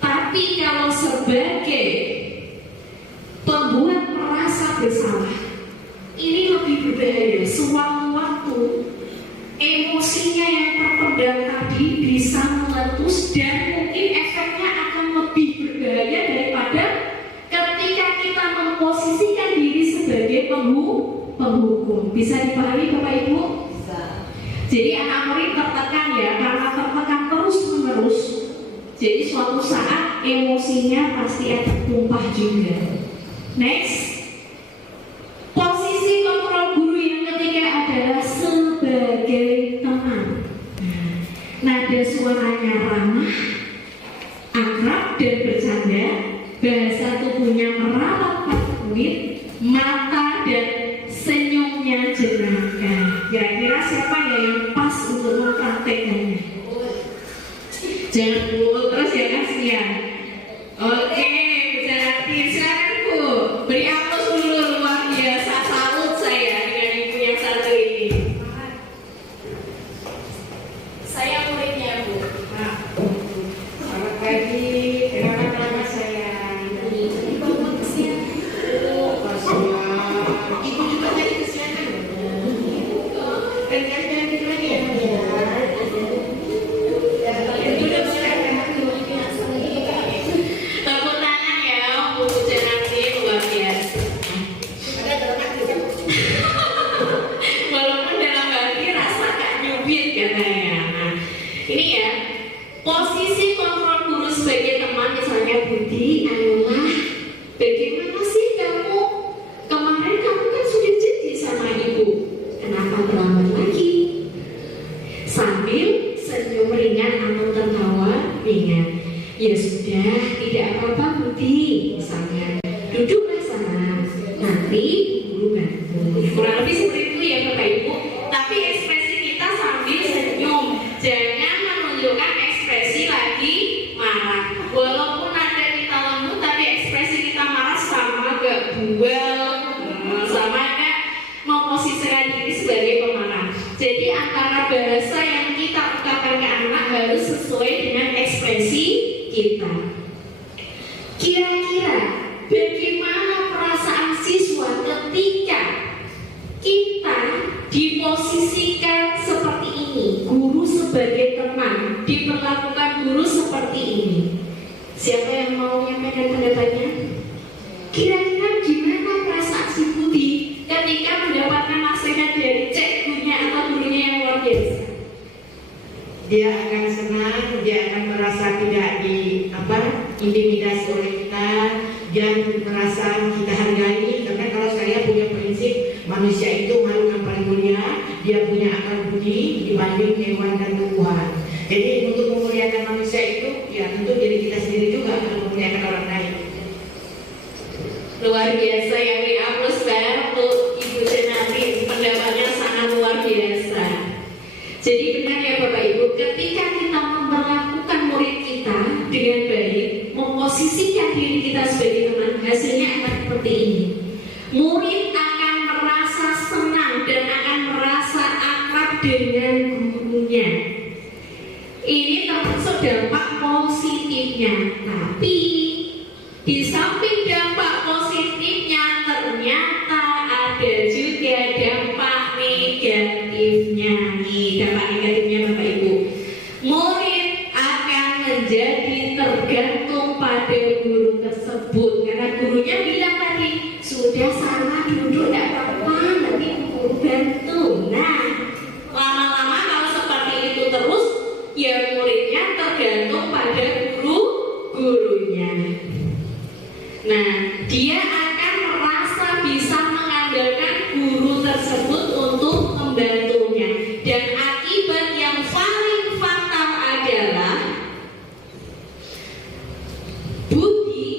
Tapi kalau sebagai pembuat merasa bersalah, ini lebih berbahaya. Sewaktu-waktu emosinya yang terpendam tadi bisa meletus dan mungkin efeknya akan lebih berbahaya daripada ketika kita memposisikan diri sebagai penghukum. Bisa dipahami Bapak Ibu? Bisa. Jadi anak murid tertekan ya, karena tertekan terus-menerus. Jadi suatu saat emosinya pasti akan tumpah juga. Next, posisi kontrol guru yang ketiga adalah sebagai teman. Nada suaranya ramah, akrab dan bercanda, bahasa tubuhnya merapat murid, mata dan senyumnya jenaka. Kira-kira siapa ya yang pas untuk mempraktekannya? Jangan dulu terus ya kasihan. Oke, berarti silakan Bu, beri aplaus dulu, luar biasa, salut saya dengan ibu yang satu ini. Saya muridnya Bu. Nah, selamat pagi. Terima kasih sayang. Ibu juga tadi kesian kan? Ganti lagi ya. Tepuk tangan ya, Bu Janati, luar biasa. Walaupun dalam hati rasa gak nyubit katanya. Nah, ini ya, posisi kontrol guru sebagai teman, misalnya Budi, ayolah, bagaimana sih kamu? Kemarin kamu kan sudah janji sama ibu, kenapa terlambat lagi? Sambil senyum ringan atau tertawa ringan. Ya sudah, tidak apa-apa Budi, misalnya duduklah sana, nanti guru bantu. Kurang lebih seperti itu ya Bapak Ibu. Tapi ekspresi kita sambil senyum, jangan menunjukkan ekspresi lagi marah. Walaupun ada kita lembut, tapi ekspresi kita marah sama gak bual, sama gak memposisikan diri sebagai pemarah. Jadi antara bahasa yang kita ucapkan ke anak harus sesuai dengan ekspresi kita. Kira-kira bagaimana perasaan siswa ketika kita diposisikan seperti ini, guru sebagai teman, diperlakukan guru seperti ini? Siapa yang mau menyampaikan pendapatnya? Kira-kira gimana perasaan si Budi ketika mendapatkan nasihat dari cikgunya atau gurunya yang luar biasa? Dia akan senang, dia akan merasa tidak intimidasi oleh kita, dia merasa kita hargai. Karena kalau saya punya prinsip manusia itu makhluk yang paling mulia, dia punya akal budi dibanding hewan dan tumbuhan. Jadi untuk memuliakan manusia itu ya tentu diri kita sendiri juga kalau memuliakan orang lain. Luar biasa, yang di-upload untuk Ibu Janati, pendapatnya sangat luar biasa. Jadi benar ya Bapak Ibu, ketika kita memperlakukan murid kita dengan baik, memposisikan diri kita sebagai teman, hasilnya akan seperti ini. Murid akan merasa senang dan akan merasa akrab dengan gurunya. Ini termasuk dampak positifnya. Tapi di samping dampak positifnya, ternyata ada juga dampak negatifnya. Nih, dampak negatifnya Bapak Ibu. Murid akan menjadi tergantung pada guru tersebut. Karena gurunya bilang tadi, sudah sana duduk, tidak apa-apa, nanti guru bantu. Nah, lama-lama kalau seperti itu terus, ya muridnya tergantung pada gurunya. Nah, dia akan merasa bisa mengandalkan guru tersebut untuk membantunya. Dan akibat yang paling fatal adalah Budi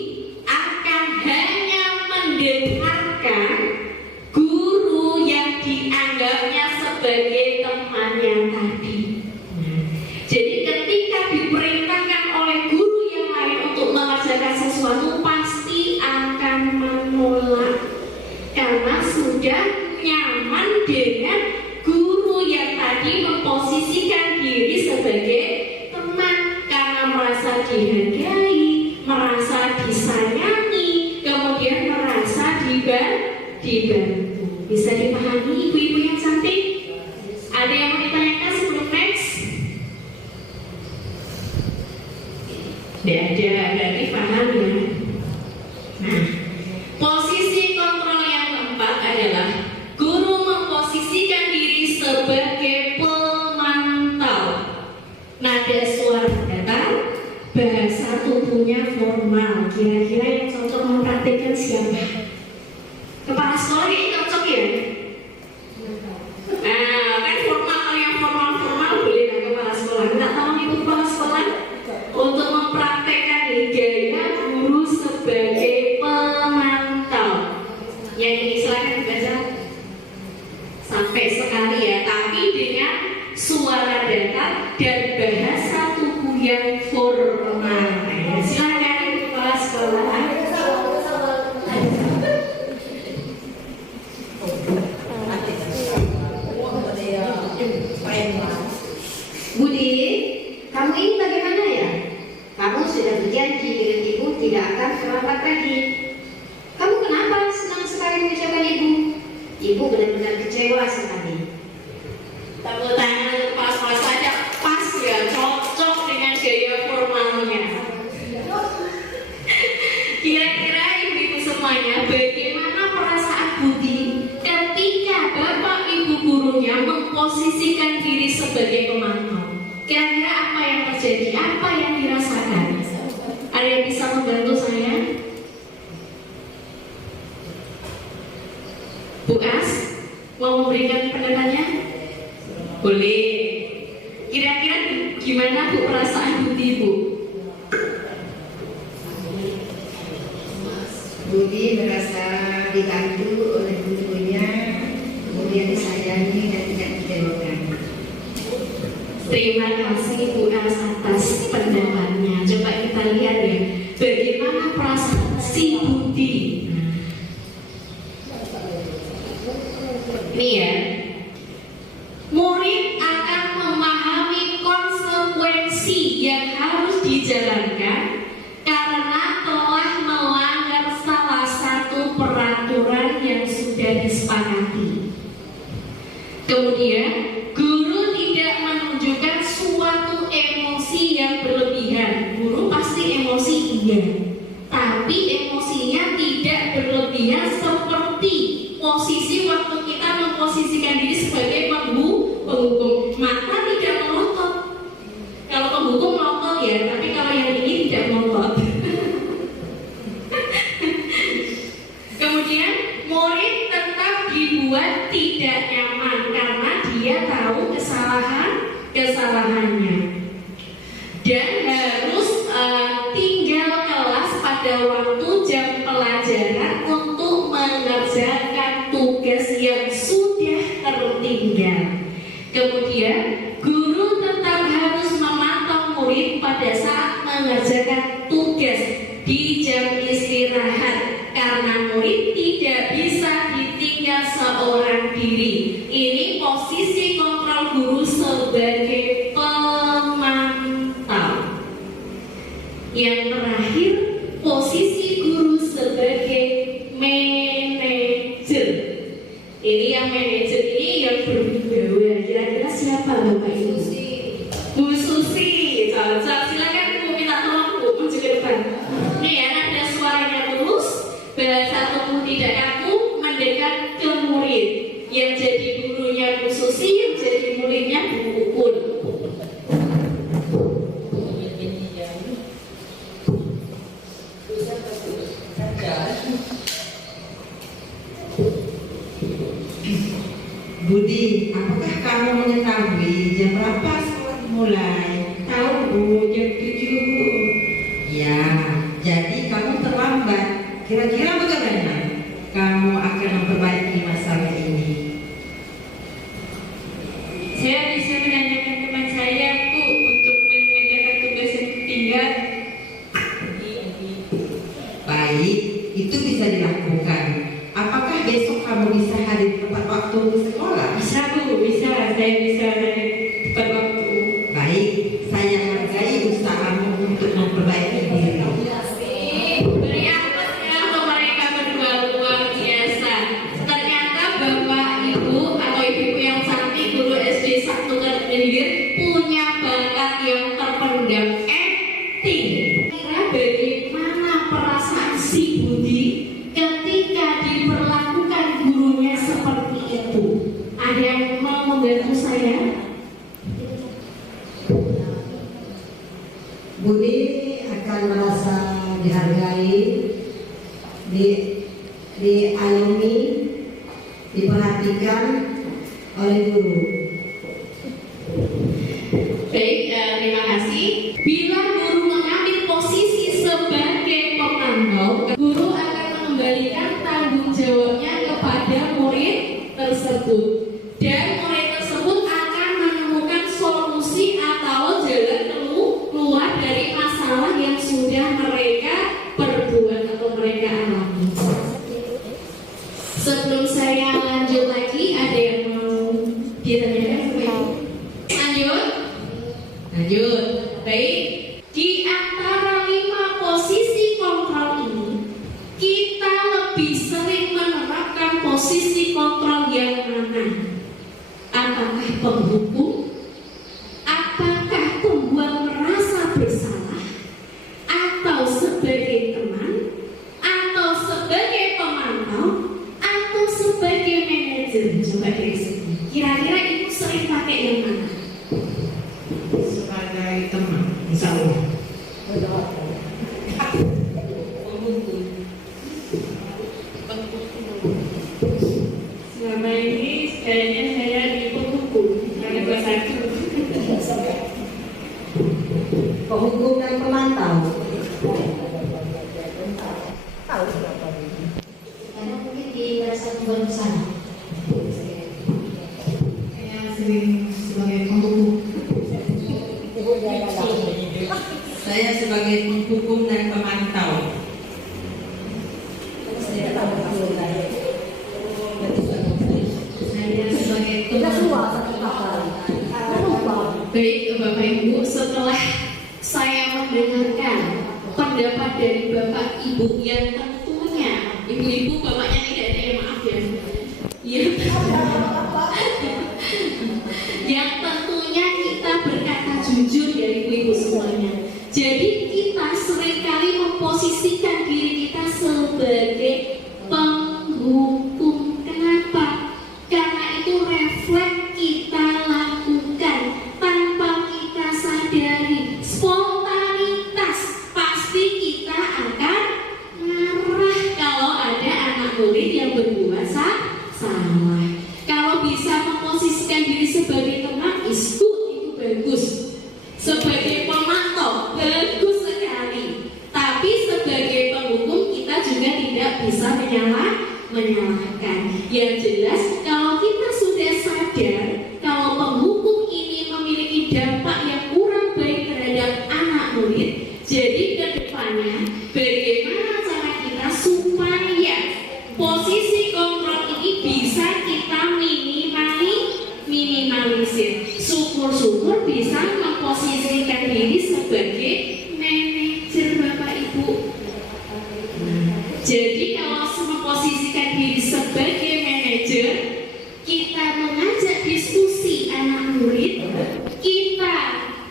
akan hanya mendengarkan guru yang dianggapnya sebagai temannya tadi. Jadi ketika diperintahkan oleh guru yang lain untuk mengerjakan sesuatu, pasti akan menolak karena sudah nyaman dengan guru yang tadi memposisikan diri sebagai teman. dihargai, merasa disayangi, kemudian merasa dibantu. Bisa dipahami ibu-ibu yang cantik? Ada yang mau ditanyakan sebelum next? Tidak ada, berarti paham ya. Nah, posisi kontrol yang keempat adalah guru memposisikan diri sebagai pemantau. Nada suara datar, bahasa tubuhnya formal. Kira-kira yang cocok mempraktikkan siapa? Kepala sekolah ini cocok ya? Nah, kan formal, kalau yang formal boleh lah kepala sekolah. Nggak tahu itu kepala sekolah untuk mempraktekkan gaya guru sebagai pemantau. Yang ini silakan dibaca sampai sekali ya, tapi dengan suara datar dan bahasa tubuh yang formal. Silakan kepala sekolah. Budi, kamu ini bagaimana ya? Kamu sudah berjanji dengan ibu tidak akan terlambat lagi. Kamu kenapa senang sekali mengucapkan ibu? Ibu benar-benar kecewa sekali. Tepuk tangan untuk kepala sekolah saja pas ya, cocok dengan gaya formalnya. Kira-kira ibu-ibu semuanya, bagaimana perasaan Budi ketika bapak ibu gurunya memposisikan diri sebagai pemantau? Kira-kira apa yang terjadi? Apa yang dirasakan? Ada yang bisa membantu saya? Bu As, mau memberikan pendapatnya? Boleh. Kira-kira gimana Bu perasaan Budi, Bu? Budi merasa dibantu oleh gurunya, kemudian disayangi dan tidak dikecewakan. Terima kasih Bu As atas pendapatnya. Coba kita lihat ya, bagaimana perasaan si Budi. Ini ya, murid akan memahami konsekuensi yang harus dijalankan karena telah melanggar salah satu peraturan yang sudah disepakati. Kemudian, guru tidak menunjukkan suatu emosi yang berlebihan. Guru pasti emosi iya, tapi emosinya tidak berlebihan seperti posisi waktu kita memposisikan diri sebagai penghukum. Maka tidak melotot. Kalau penghukum melotot ya, tapi kalau yang ini tidak melotot. Kemudian murid tetap dibuat tidak nyaman karena dia tahu kesalahannya dan harus tinggal kelas pada waktu jam pelajaran untuk mengerjakan tugas yang sudah tertinggal. Kemudian guru tetap harus memantau murid pada saat mengerjakan tugas di jam istirahat karena murid tidak bisa ditinggal seorang diri. Ini posisi kontrol guru sebagai pemantau. Yang terakhir, posisi guru sebagai manajer. Ini yang manajer ini yang berwibawa. Kira-kira siapa Bapak Ibu? Bu Susi. Cocok. Silakan Bu minta tolong Bu maju ke depan. Ini ya, ada suaranya tulus, bahasa tubuh tidak kaku, mendekat ke murid. Yang jadi gurunya Bu Susi, yang jadi muridnya Bu Upun. Budi, apakah kamu mengetahui jam berapa sekolah mulai? Tahu Bu, jam 7 Bu. Ya, jadi kamu terlambat. Kira-kira bagaimana kamu akan memperbaiki masalah ini? Saya bisa menanyakan teman saya Bu untuk mengerjakan tugas yang tertinggal. Baik, itu bisa dilakukan. Apakah besok kamu bisa hadir tepat waktu ke sekolah? Bisa Bu, bisa. Saya bisa hadir tepat waktu. Baik, saya hargai usahamu untuk memperbaiki program acting. Kira bagaimana perasaan si Budi ketika diperlakukan gurunya seperti itu? Ada yang mau membantu saya? Budi akan merasa dihargai, diayomi, diperhatikan oleh guru. Baik, terima kasih. Bila guru mengambil posisi sebagai pemantau, guru akan mengembalikan tanggung jawabnya kepada murid tersebut, dan murid tersebut akan menemukan solusi atau jalan keluar dari masalah yang sudah mereka perbuat atau mereka alami. Sebelum saya lanjut lagi, ada yang mau ditanyakan? Lanjut. Baik. Di antara 5 posisi kontrol ini, kita lebih sering menerapkan posisi kontrol yang mana? Apakah penghukum? Apakah pembuat merasa bersalah? Atau sebagai teman? Atau sebagai pemantau? Atau sebagai manajer? Coba dari sini. Kira-kira ibu sering pakai yang mana? Sebagai teman, insya Allah. Selama ini kayaknya saya di penghukum karena kelas 1. Penghukum dan pemantau. Karena mungkin di rasa tujuan bersama. Saya sering sebagai penghukum. Saya sebagai penghukum dan pemantau. Saya sebagai Kita teman. semua satu kapal. Lupa. Baik, Bapak Ibu, setelah saya mendengarkan pendapat dari Bapak Ibu yang tentunya ibu-ibu bapaknya tidak ada yang maaf ya. Yang tentunya kita berkata jujur ya ibu-ibu semuanya. Jadi kita seringkali memposisikan diri kita sebagai penghukum. Kenapa? Karena itu refleks kita lakukan tanpa kita sadari. Spontanitas pasti kita akan marah kalau ada anak murid yang berbuat salah. Kalau bisa memposisikan diri sebagai teman, itu bagus. Sebagai pemantau, bagus sekali. Tapi sebagai penghukum, kita juga tidak bisa menyalahkan. Yang jelas, kalau kita sudah sadar kalau penghukum ini memiliki dampak yang kurang baik terhadap anak murid, jadi ke depannya bagaimana cara kita supaya posisi kontrol ini bisa kita minimalisir. Syukur-syukur bisa memposisikan diri sebagai manajer Bapak Ibu. Jadi kalau memposisikan diri sebagai manajer, kita mengajak diskusi anak murid, kita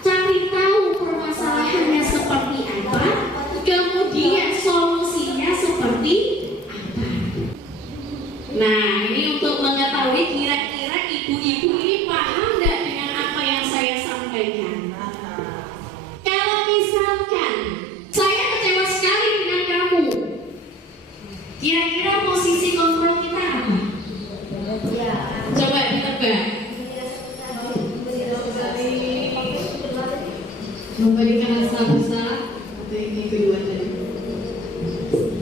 cari tahu permasalahannya seperti apa, kemudian solusinya seperti apa. Nah, ini untuk mengetahui kira-kira ibu-ibu ini paham nggak dengan apa yang saya sampaikan. Kalau misalkan saya kecewa sekali dengan kamu, kira-kira posisi kontrol kita apa? Coba ditebak. Memberikan rasa bersalah. Ini kedua tadi.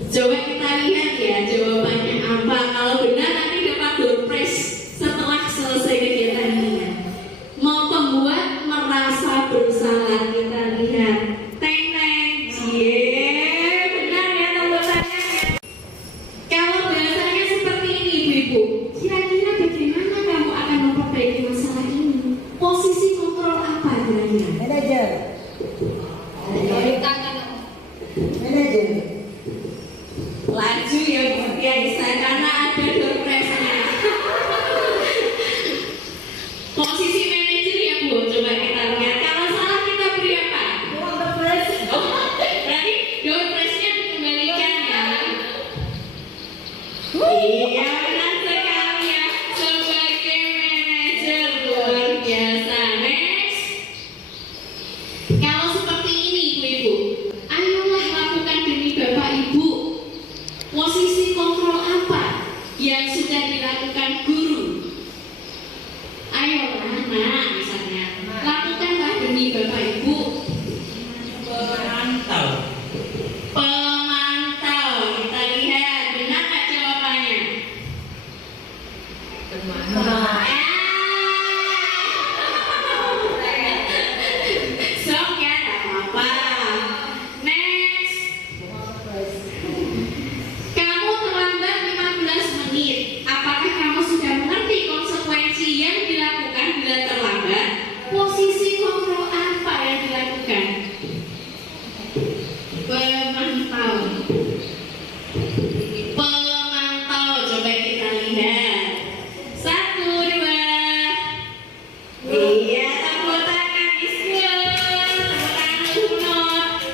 Coba kita lihat ya jawabannya apa. Kalau benar nanti dapat door prize setelah selesai kegiatan ini. Mau pembuat merasa bersalah, kita lihat. Teng teng, benar ya tanda-tandanya ya. Kalau bahasanya seperti ini ibu-ibu, kira-kira bagaimana kamu akan memperbaiki masalah ini? Posisi kontrol apa kira-kira? Manajer. Manajer. Laju ya Bu Aisyah, karena ada door prize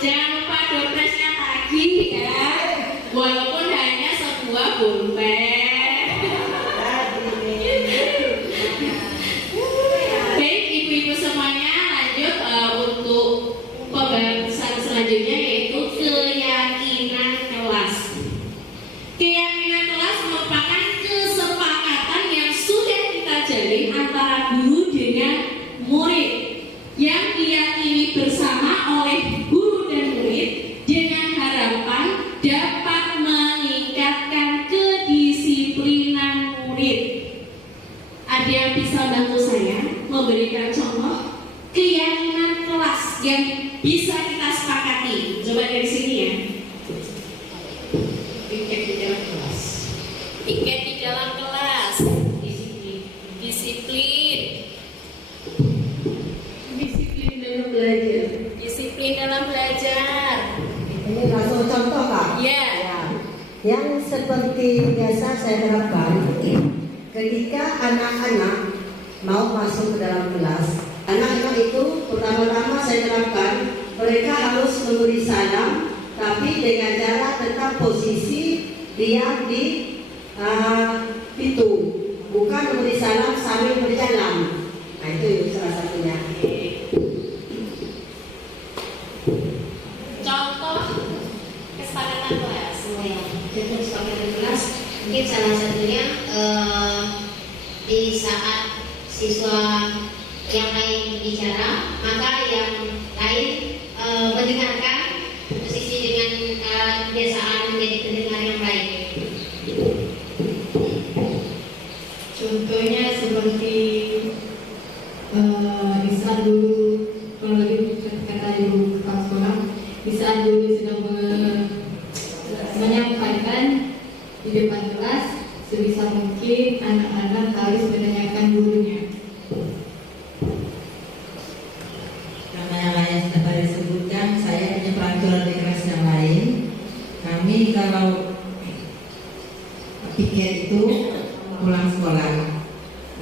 Jangan lupa dompetnya tagih ya, walaupun hanya sebuah pulpen. Baik ibu-ibu semuanya, lanjut untuk pembahasan selanjutnya yaitu keyakinan kelas. Keyakinan kelas merupakan kesepakatan yang sudah kita jalin antara guru dengan murid yang diyakini bersama oleh guru dan murid dengan harapan dapat meningkatkan kedisiplinan murid. Ada yang bisa bantu saya memberikan contoh keyakinan kelas yang bisa kita sepakati? Coba dari sini ya. Piket di dalam kelas. Piket di dalam kelas. Disiplin. Disiplin dalam belajar. Disiplin dalam belajar. Ini langsung contoh Kak. Ya. Yang seperti biasa saya terapkan ketika anak-anak mau masuk ke dalam kelas. Anak-anak itu pertama-tama saya terapkan mereka harus memberi salam, tapi dengan cara tetap posisi diam di pintu, bukan memberi salam sambil berjalan. Nah itu salah satunya. Contoh kesepakatan kelas semuanya. Contoh kesepakatan kelas mungkin salah satunya di saat siswa yang lain berbicara, maka yang lain mendengarkan posisi dengan kebiasaan menjadi pendengar yang baik. Contohnya seperti di saat dulu, kalau lagi kata ibu kepala sekolah, di saat dulu sedang menyampaikan di depan kelas, sebisa mungkin anak-anak harus menanyakan gurunya. Karena yang lain sudah disebutkan, saya punya peraturan di kelas yang lain. Kami kalau piket itu pulang sekolah.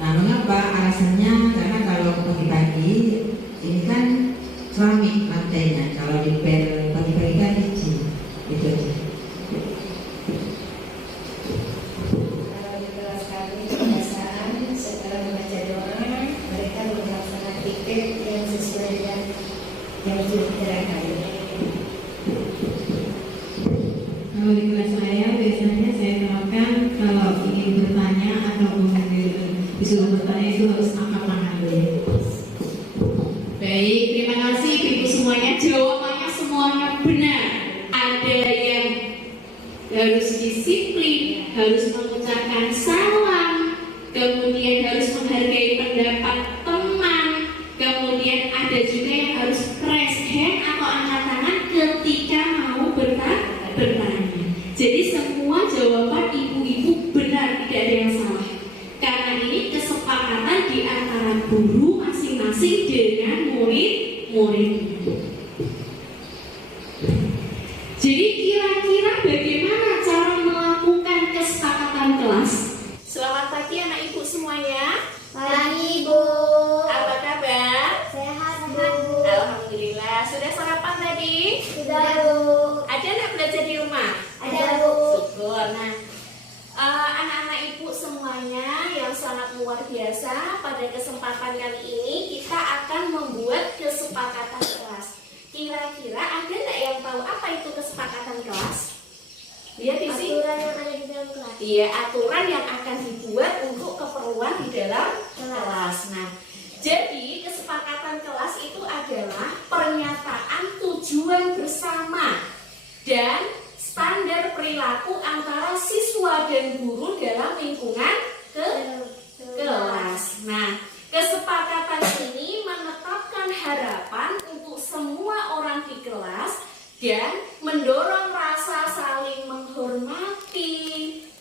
Nah, mengapa? Alasannya karena kalau pagi-pagi ini kan keramik lantainya. Kalau di pel pagi-pagi kan licin. Itu aja. Kalau di kelas kami kebiasaan setelah membaca doa mereka melaksanakan pikir yang sesuai dengan yang dibicarakan. Kalau di kelas saya biasanya saya terapkan kalau ingin bertanya atau disuruh bertanya itu harus angkat tangan dulu. Baik, terima kasih ibu semuanya. Jawabannya semuanya benar. Ada yang harus disiplin, harus mengucapkan salam, kemudian harus menghargai pendapat teman, kemudian ada juga yang harus raise hand atau angkat tangan ketika mau bertanya. Jadi semua jawaban ibu-ibu benar, tidak ada yang salah. Karena ini kesepakatan di antara guru masing-masing dengan murid-muridnya. Jadi kira-kira bagaimana cara melakukan kesepakatan kelas? Selamat pagi anak ibu semuanya. Pagi Bu. Apa kabar? Sehat Bu. Alhamdulillah. Sudah sarapan tadi? Sudah Bu. Ada nggak belajar di rumah? Ada Bu. Syukur. Nah, anak-anak ibu semuanya yang sangat luar biasa, pada kesempatan kali ini kita akan membuat kesepakatan kelas. Kira-kira ada nggak yang tahu apa itu kesepakatan kelas? Lihat di sini. Aturan yang ada di dalam kelas. Iya, aturan yang akan dibuat untuk keperluan di dalam kelas. Nah, jadi kesepakatan kelas itu adalah pernyataan tujuan bersama dan standar perilaku antara siswa dan guru dalam lingkungan kelas. Nah, kesepakatan ini menetapkan harapan untuk semua orang di kelas dan mendorong rasa saling menghormati,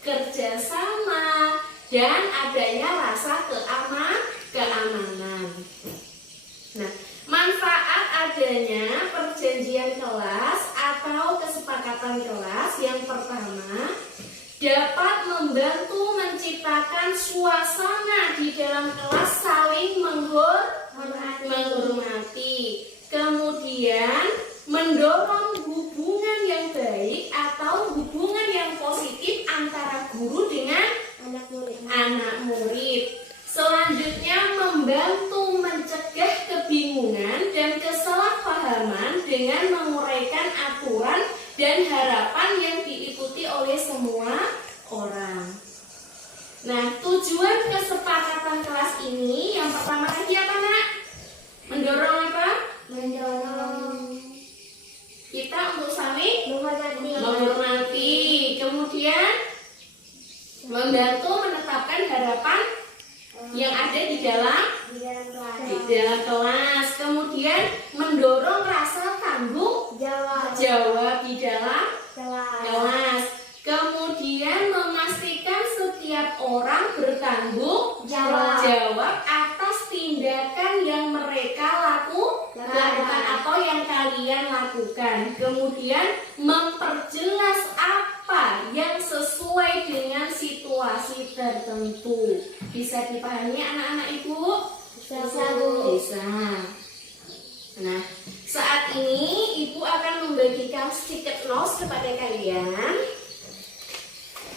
kerjasama, dan adanya rasa keamanan. Nah, manfaat adanya perjanjian kelas atau kesepakatan kelas yang pertama dapat membantu menciptakan suasana di dalam kelas saling menghormati. Kemudian mendorong hubungan yang baik atau hubungan yang positif antara guru dengan anak murid. Selanjutnya, membantu mencegah kebingungan dan kesalahpahaman dengan menguraikan aturan dan harapan yang diikuti oleh semua orang. Nah, tujuan kesepakatan kelas ini yang pertama lagi apa, Nak? Mendorong apa? Mendorong Kita untuk saling menghormati menghormati. Kemudian membantu menetapkan harapan yang ada di dalam kelas. Kemudian mendorong rasa tanggung jawab di dalam kelas. Kemudian memastikan setiap orang bertanggung jawab atas tindakan yang mereka lakukan atau yang kalian lakukan. Kemudian memperjelas apa yang sesuai dengan situasi tertentu. Bisa dipahami anak-anak Ibu? Bisa. Nah, saat ini Ibu akan membagikan stiker notes kepada kalian.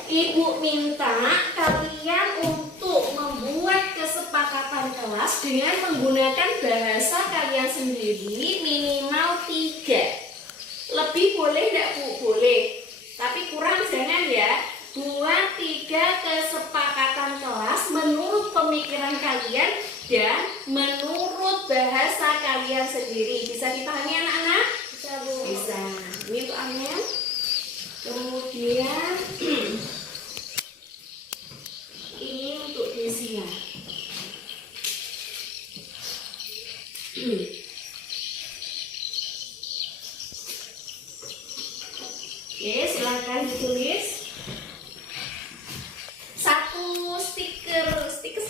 Ibu minta kalian untuk membuat kesepakatan kelas dengan menggunakan bahasa kalian sendiri minimal 3. Lebih boleh tidak Bu? Boleh. Tapi kurang jangan ya. Buat 3 kesepakatan kelas menurut pemikiran kalian dan menurut bahasa kalian sendiri. Bisa dipahami anak-anak? Bisa. Ini untuk Amel. Kemudian ini untuk Desia. Oke, silakan ditulis. Satu stiker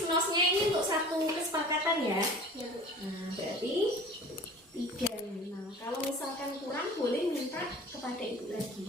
notes-nya ini untuk satu kesepakatan ya. Nah, berarti 3 minimal. Kalau misalkan kurang boleh minta kepada Ibu lagi.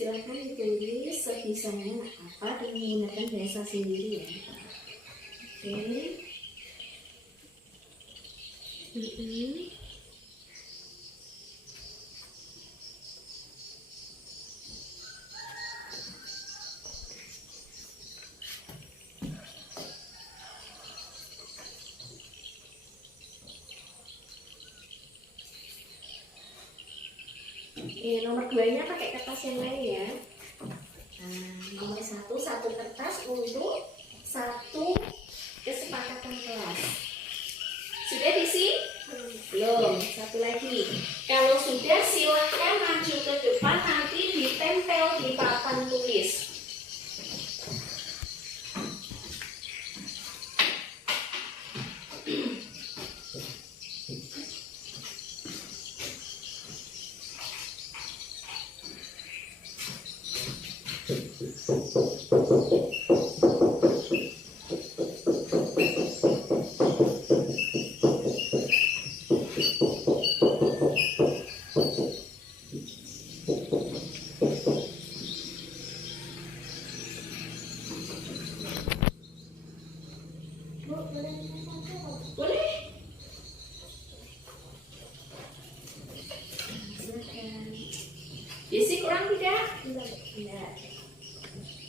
Silakan ditulis sebisanya apa dan menggunakan bahasa sendiri ya. Oke. Nomor 2-nya pakai kertas yang lain ya. Nah, nomor 1 satu kertas untuk satu kesepakatan kelas. Sudah diisi? Belum. Satu lagi. Kalau sudah silahkan maju ke depan, nanti ditempel di papan tulis. Boleh? Silakan. Isi kurang tidak? Tidak.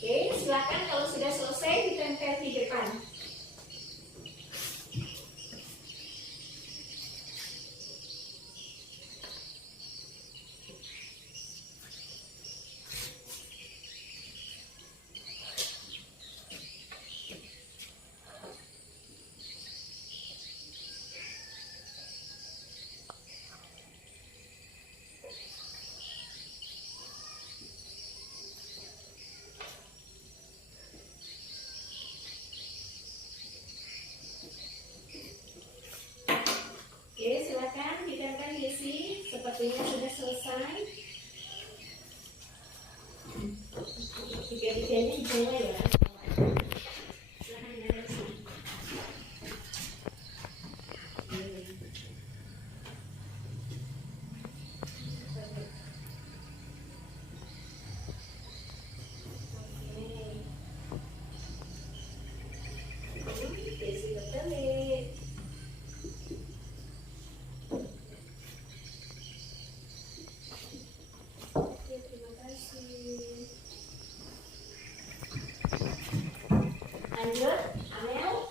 Oke, silakan kalau sudah selesai ditempel di depan. Lanjut, Amel.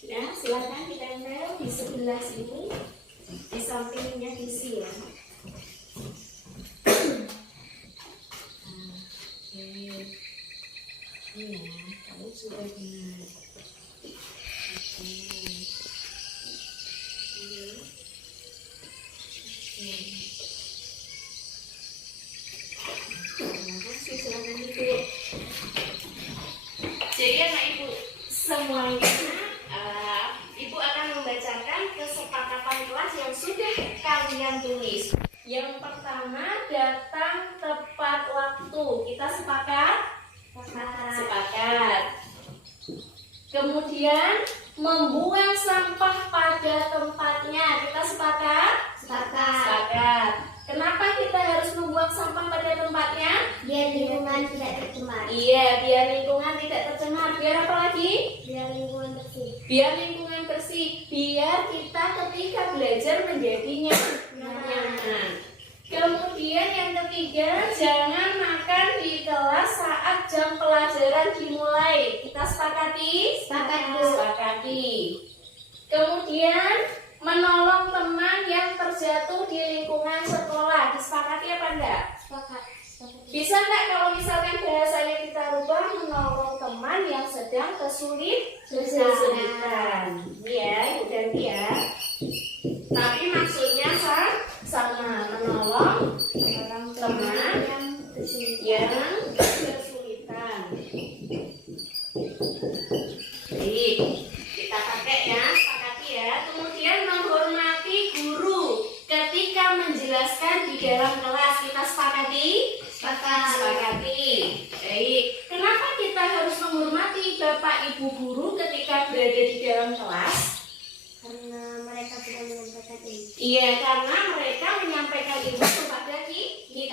Sudah, silakan ditempel di sebelah sini, di sampingnya isi ya. Oke, ini ya, kamu sudah benar. Oke. Iya. Oke. Terima kasih, silakan duduk. Jadi anak ibu semuanya, ibu akan membacakan kesepakatan kelas yang sudah kalian tulis. Yang pertama, datang tepat waktu. Kita sepakat? Sepakat. Kemudian membuang sampah pada tempatnya. Kita sepakat? Sepakat. Kenapa kita harus membuang sampah pada tempatnya? Biar lingkungan tidak tercemar. Iya, biar lingkungan tidak tercemar. Biar apa lagi? Biar lingkungan bersih. Biar lingkungan bersih. Biar kita ketika belajar menjadi nyaman. Kemudian yang ketiga, jangan makan di kelas saat jam pelajaran dimulai. Kita sepakati? Sepakati. Kemudian menolong teman yang terjatuh di lingkungan sekolah. Disepakati apa enggak? Sepakat. Bisa enggak kalau misalkan bahasanya kita rubah, menolong teman yang sedang kesulitan? Ya, udah ya. Tapi maksudnya sama, menolong teman yang kesulitan. Baik, kita pakai ya, sepakati ya. Kemudian menghormati guru ketika menjelaskan di dalam kelas. Kita sepakati? Sepakati. Baik, kenapa kita harus menghormati Bapak Ibu guru ketika berada di dalam kelas? Karena mereka sudah menyampaikan ini. Iya, karena mereka menyampaikan ilmu kepada kita.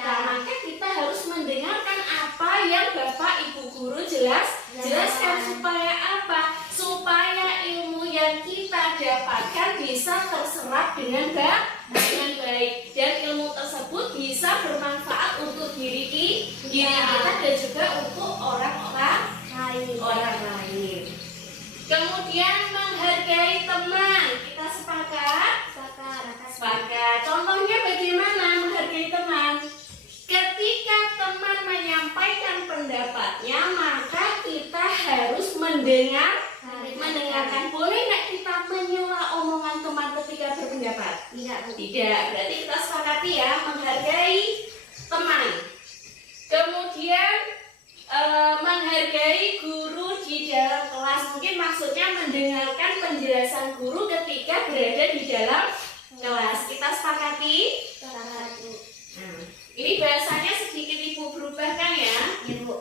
Maka kita harus mendengarkan apa yang Bapak Ibu guru jelaskan. Supaya apa? Supaya ilmu yang kita dapatkan bisa terserap dengan baik. Dan ilmu tersebut bisa bermanfaat untuk diri kita dan juga untuk orang lain. Kemudian menghargai teman. Kita sepakat? Sepakat. Contohnya bagaimana menghargai teman? Ketika teman menyampaikan pendapatnya, maka kita harus mendengarkan. Boleh nggak kita menyela omongan teman ketika berpendapat? Tidak. Berarti kita sepakati ya, menghargai teman. Kemudian menghargai guru di dalam kelas. Mungkin maksudnya mendengarkan penjelasan guru ketika berada di dalam kelas. Kita sepakati? Nah, ini bahasanya sedikit Ibu berubahkan ya. Ibu.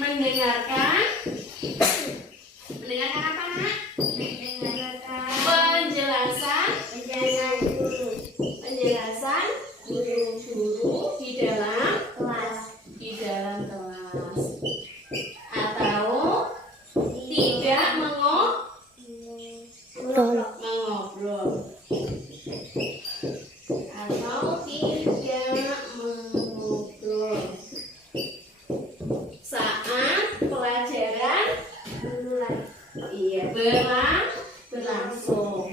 Mendengarkan apa nak? Penjelasan guru di dalam kelas. Atau tidak mengobrol. Saat pelajaran berlangsung.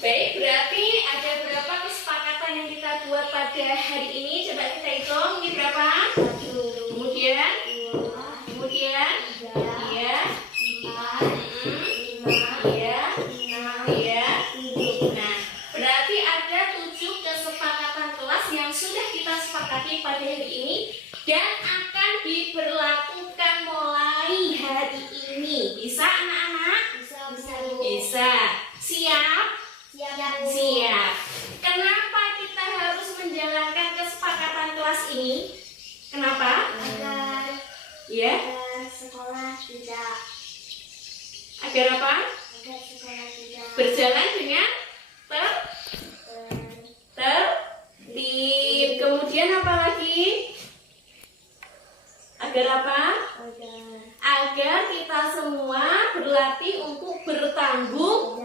Baik, berarti ada berapa kesepakatan yang kita buat pada hari ini? Coba kita hitung, ini berapa? Kemudian, iya, Nah, berarti ada 7 kesepakatan kelas yang sudah kita sepakati pada hari ini dan akan diberlakukan mulai hari ini. Bisa anak-anak? Bisa. Siap. Kenapa kita harus menjalankan Agar apa? Berjalan dengan tertib. Kemudian apa lagi? Agar apa? Agar kita semua berlatih untuk bertanggung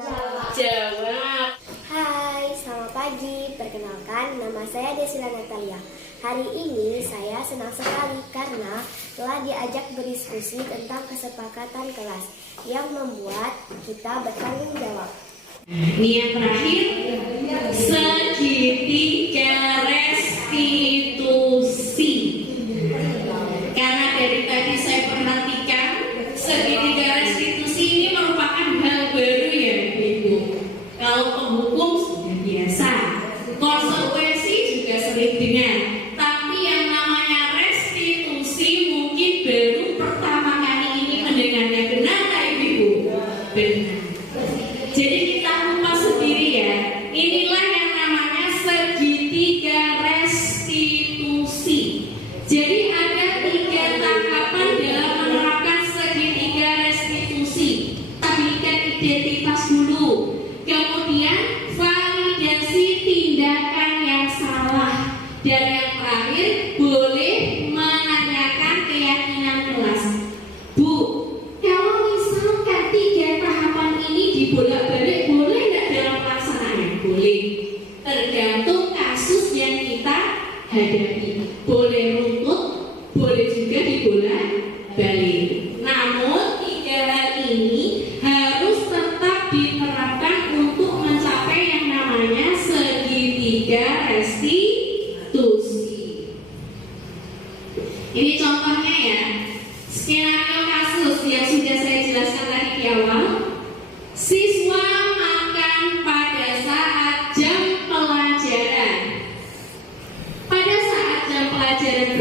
jawab. Hai, selamat pagi. Perkenalkan, nama saya Desila Natalia. Hari ini saya senang sekali karena telah diajak berdiskusi tentang kesepakatan kelas yang membuat kita bertanggung jawab. Ini yang terakhir, segitiga restitusi. Karena dari tadi saya perhatikan, segitiga restitusi ini merupakan hal baru ya Ibu. Kalau penghukum sudah biasa, konsekuensi juga sering dengar. Tapi yang namanya restitusi mungkin baru pertama kali ini mendengarnya. Benar nggak Ibu? Benar. Jadi kita kupas sendiri ya. Inilah yang namanya segitiga restitusi. Jadi ada 3 tahapan dalam menerapkan segitiga restitusi. Stabilikan identitas dulu. Kemudian validasi tindakan yang salah. Dan yang terakhir boleh menanyakan keyakinan kelas. Bu, kalau misalkan 3 tahapan ini dibolak-balik, boleh nggak dalam pelaksanaannya? Boleh. Tergantung kasus yang kita hadapi. Boleh runtut, boleh juga dibolak-balik. Namun 3 hal ini harus tetap diterapkan untuk mencapai yang namanya segitiga restitusi. Ini contohnya ya. Skenario kasus yang sudah saya jelaskan tadi di awal. Siswa makan pada saat jam pelajaran. Pada saat jam pelajaran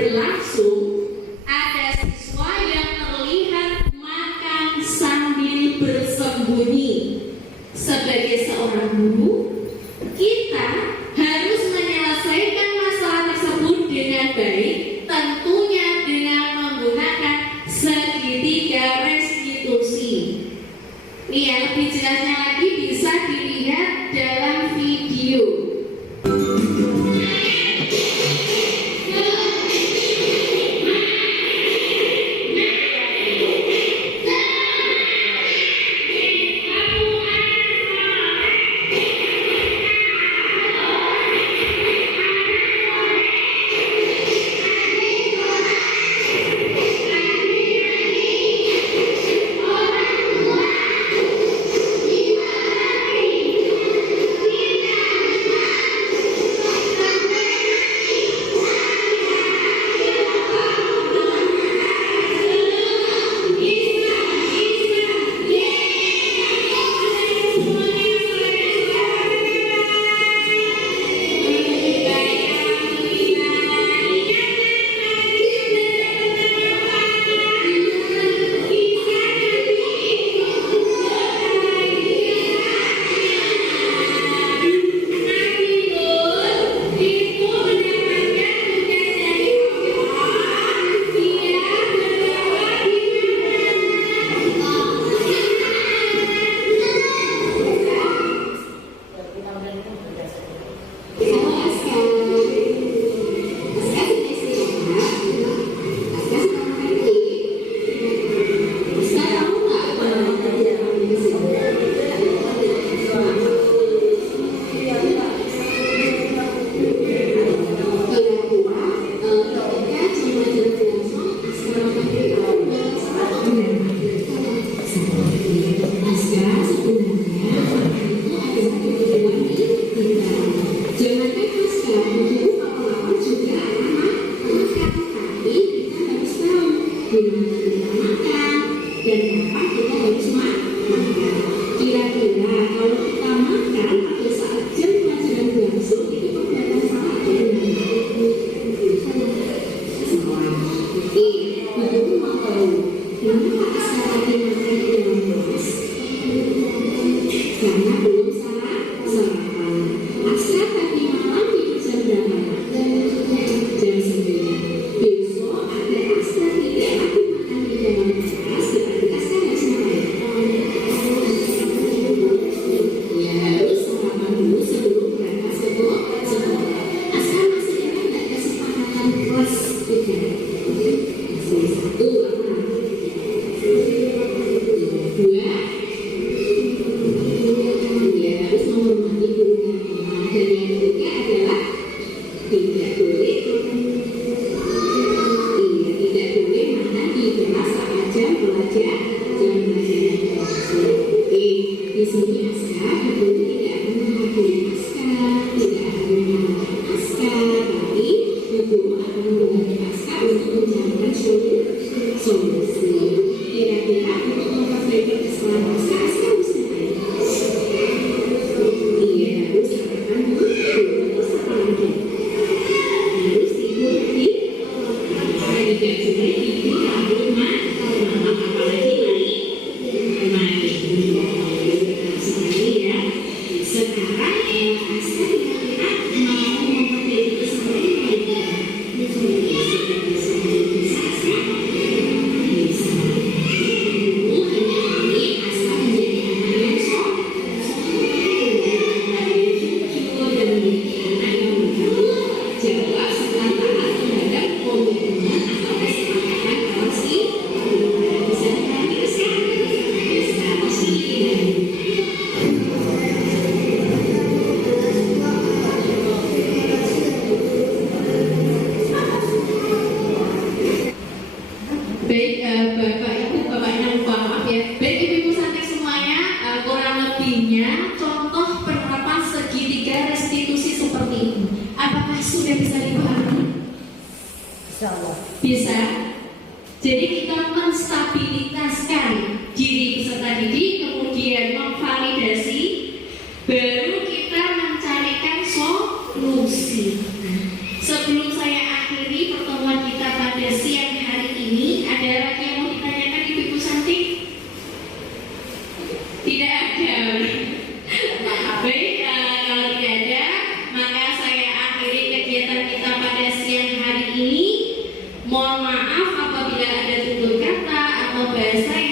sudah bisa dipahami? Insyaallah. Bisa. Jadi kita menstabilitaskan diri peserta didik, kemudian memvalidasi, baru kita mencarikan solusi. Sebelum saya akhiri pertemuan kita pada siang hari ini, ada lagi yang mau ditanyakan Ibu Santi? Tidak ada. Baik, kalau tidak ada, maka saya akhiri kegiatan kita pada siang hari ini. Mohon maaf apabila ada tutur kata atau bahasa